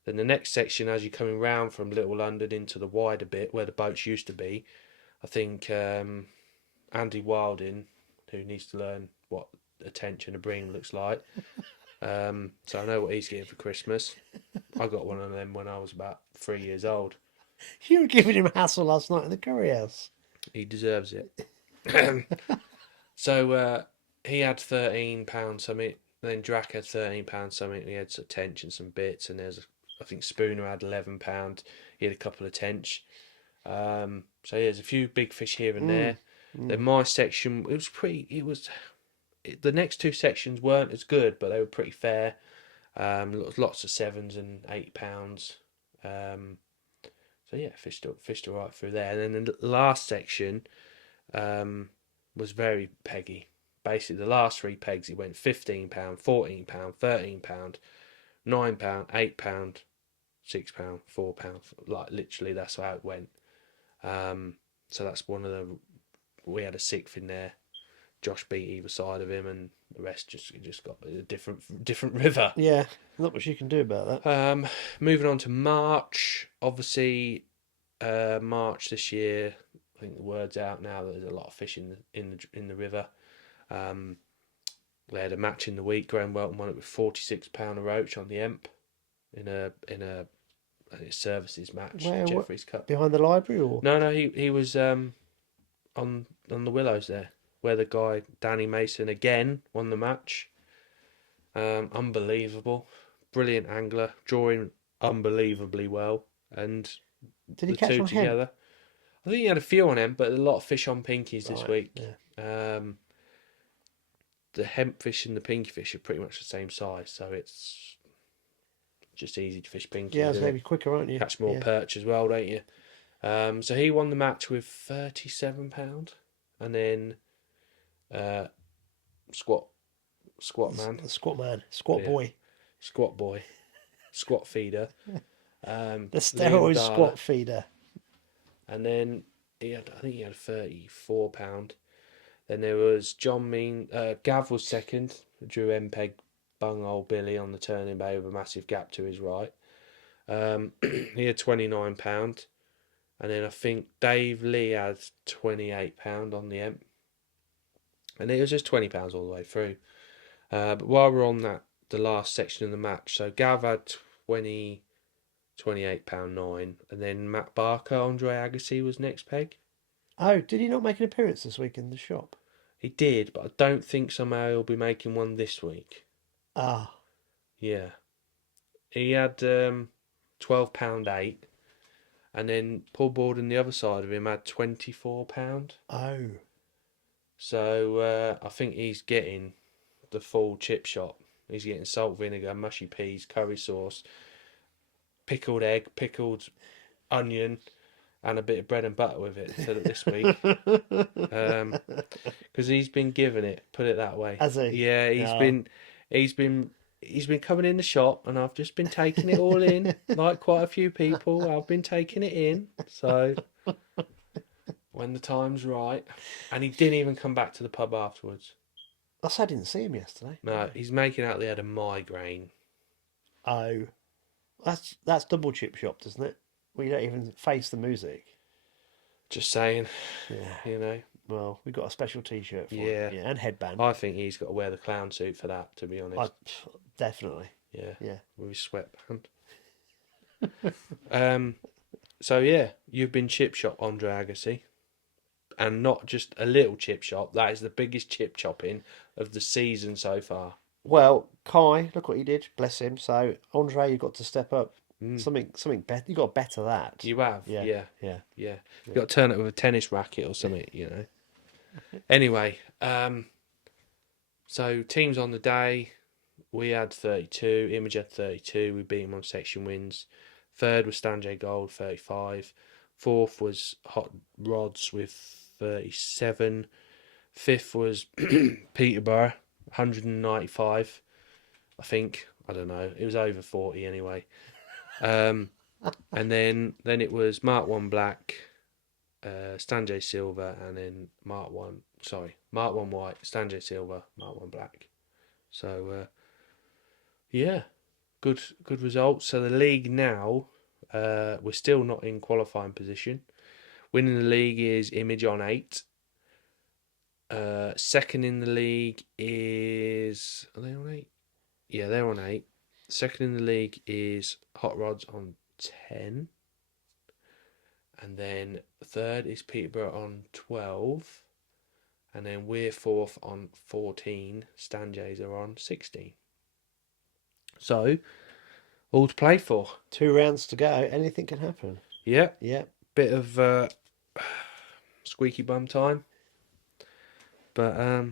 Then the next section, as you're coming round from Little London into the wider bit where the boats used to be, I think Andy Wilding, who needs to learn what a tench and a bream looks like, so I know what he's getting for Christmas. I got one of them when I was about 3 years old. You were giving him a hassle last night in the curry house. He deserves it. So he had £13 something. Then Drac had £13 something. He had some tench and some bits. And I think Spooner had £11. He had a couple of tench. So yeah, there's a few big fish here and there. Then my section, the next 2 sections weren't as good, but they were pretty fair. Lots of 7s and £8. So yeah, fished all right through there. And then the last section was very peggy. Basically, the last 3 pegs, it went £15, £14, £13, £9, £8, £6, £4. Like literally, that's how it went. So that's one of the. We had a 6th in there. Josh beat either side of him, and the rest just got a different river. Yeah, not much you can do about that. Moving on to March. Obviously, March this year. I think the word's out now that there's a lot of fish in the river. They had a match in the week. Graham Welton won it with £46 a roach on the Emp in a I think, services match. Where, Jeffreys Cup. Behind the library, or No, he was on the Willows there, where the guy Danny Mason again won the match. Unbelievable, brilliant angler, drawing unbelievably well, and did he the catch 2 on him? together. I think he had a few on him, but a lot of fish on pinkies this Right, week. yeah. The hemp fish and the pinky fish are pretty much the same size, so it's just easy to fish pinkies. Yeah, it's isn't going to it? be quicker, aren't you? Catch more Yeah. perch as well, don't you? So he won the match with £37, and then squat man, The squat man, squat Yeah. boy, squat boy, squat feeder. the Liam steroid Darla. squat feeder. And then I think he had £34. Then there was John Mean. Gav was second. Drew Mpeg bung old Billy on the turning bay with a massive gap to his right. He had £29. And then I think Dave Lee had £28 on the Emp. And it was just £20 all the way through. But while we're on that, the last section of the match, so Gav had £28.9, and then Matt Barker, Andre Agassi was next peg. Oh, did he not make an appearance this week in the shop? He did, but I don't think somehow he'll be making one this week. Ah, Yeah. He had £12.8, and then Paul Borden, the other side of him, had £24. oh, So I think he's getting the full chip shop. He's getting salt, vinegar, mushy peas, curry sauce, pickled egg, pickled onion, and a bit of bread and butter with it this week. Because he's been giving it. Put it that way. Has he? Yeah, he's been coming in the shop, and I've just been taking it all in. Like quite a few people, I've been taking it in. So when the time's right, and he didn't even come back to the pub afterwards. I didn't see him yesterday. No, he's making out they had a migraine. Oh, that's double chip shop, doesn't it? We don't even face the music. Just saying, Yeah. you know. Well, we got a special T-shirt for Yeah. it. Yeah, and headband. I think he's got to wear the clown suit for that, to be honest. Definitely. Yeah. Yeah. With his sweatband. So yeah, you've been chip shop, Andre Agassi. And not just a little chip shop. That is the biggest chip chopping of the season so far. Well, Kai, look what he did. Bless him. So, Andre, you've got to step up. Something better. You got to better that. You have? Yeah. Yeah. You've got to turn it with a tennis racket or something, you know. Anyway, so teams on the day we had 32. Image had 32. We beat him on section wins. Third was Stanjay Gold, 35. Fourth was Hot Rods with 37. Fifth was Peterborough, 195. I think. I don't know. It was over 40 anyway. And then it was Mark 1 Black, Stanjay Silver, and then Mark 1 White, Stanjay Silver, Mark 1 Black. So yeah, good results. So the league now, we're still not in qualifying position. Winning the league is Image on 8. Second in the league is, are they on 8? Yeah, they're on 8. Second in the league is Hot Rods on 10. And then third is Peterborough on 12. And then we're fourth on 14. Stanjays are on 16. So, all to play for. 2 rounds to go. Anything can happen. Yeah. Yeah. Bit of squeaky bum time. But,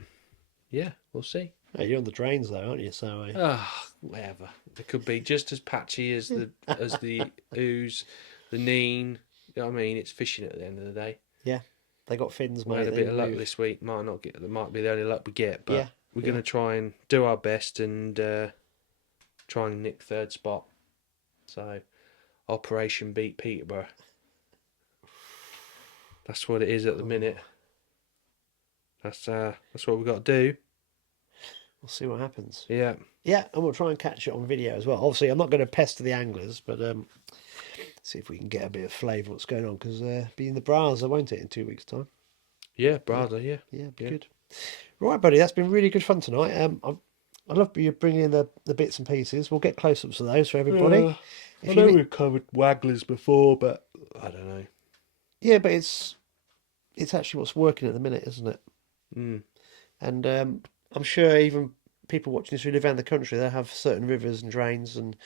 yeah, we'll see. Hey, you're on the drains though, aren't you? So Whatever. It could be just as patchy as the ooze, the Nene. You know what I mean? It's fishing at the end of the day. yeah, they got fins, We mate. had a bit of luck this week. Might not get. That might be the only luck we get. But Yeah, we're going to try and do our best and try and nick third spot. So, Operation Beat Peterborough. That's what it is at the minute. That's what we've got to do. We'll see what happens. Yeah. Yeah, and we'll try and catch it on video as well. Obviously, I'm not going to pester the anglers, but see if we can get a bit of flavour of what's going on, because be in the Braza, won't it, in 2 weeks' time? Yeah, brother. Yeah. Yeah, be good. Right, buddy, that's been really good fun tonight. I love you bringing in the bits and pieces. We'll get close-ups of those for everybody. I know we've covered wagglers before, but I don't know. Yeah, but it's actually what's working at the minute, isn't it? Mm. And I'm sure even people watching this who live around the country, they have certain rivers and drains and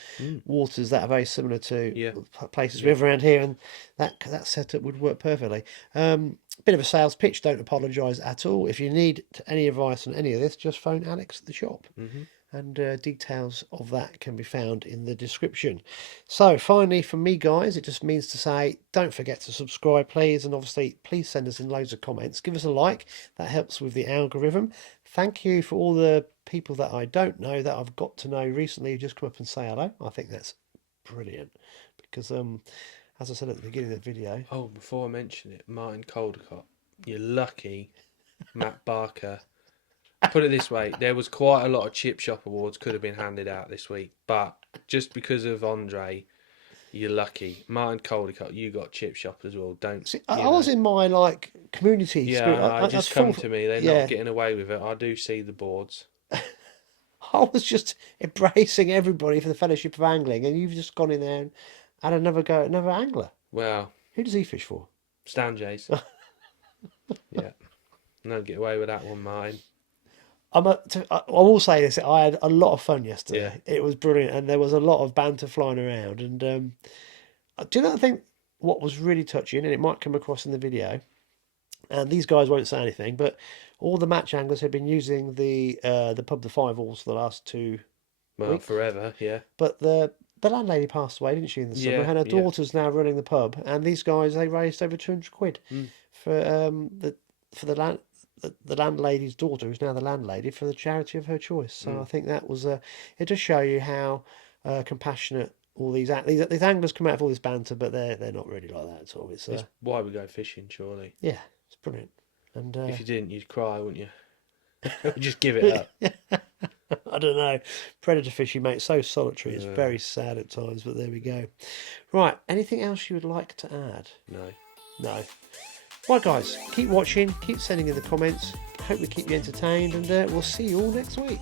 waters that are very similar to places we have around here, and that setup would work perfectly. Bit of a sales pitch, don't apologise at all. If you need any advice on any of this, just phone Alex at the shop. Mm-hmm. And details of that can be found in the description. So finally from me, guys, it just means to say don't forget to subscribe, please, and obviously please send us in loads of comments. Give us a like, that helps with the algorithm. Thank you for all the people that I don't know that I've got to know recently who just come up and say hello. I think that's brilliant, because as I said at the beginning of the video, Before I mention it, Martin Caldecott, you're lucky. Matt Barker. Put it this way, there was quite a lot of chip shop awards could have been handed out this week, but just because of Andre, you're lucky. Martin Caldecott, you got chip shop as well. Don't see, I was in my community. Yeah, spirit. just come to me. They're not getting away with it. I do see the boards. I was just embracing everybody for the Fellowship of Angling, and you've just gone in there and had another go at another angler. Well, who does he fish for? Stanjays. Yeah, no get away with that one, Martin. I will say this: I had a lot of fun yesterday. Yeah. It was brilliant, and there was a lot of banter flying around. And do you know? I think what was really touching, and it might come across in the video, and these guys won't say anything, but all the match anglers have been using the pub, the 5 Alls, for the last 2 weeks. Forever, yeah. But the landlady passed away, didn't she, in the summer? And her daughter's now running the pub, and these guys, they raised over 200 quid for the landlady's daughter, who's now the landlady, for the charity of her choice. So I think that was it does show you how compassionate all these anglers come out of all this banter, but they're not really like that at all. It's why we go fishing, surely. Yeah, it's brilliant. And if you didn't, you'd cry, wouldn't you? Just give it up. I don't know. Predator fishing, mate, so solitary. It's very sad at times, but there we go. Right, anything else you would like to add? No. Right, guys, keep watching, keep sending in the comments. Hope we keep you entertained, and we'll see you all next week.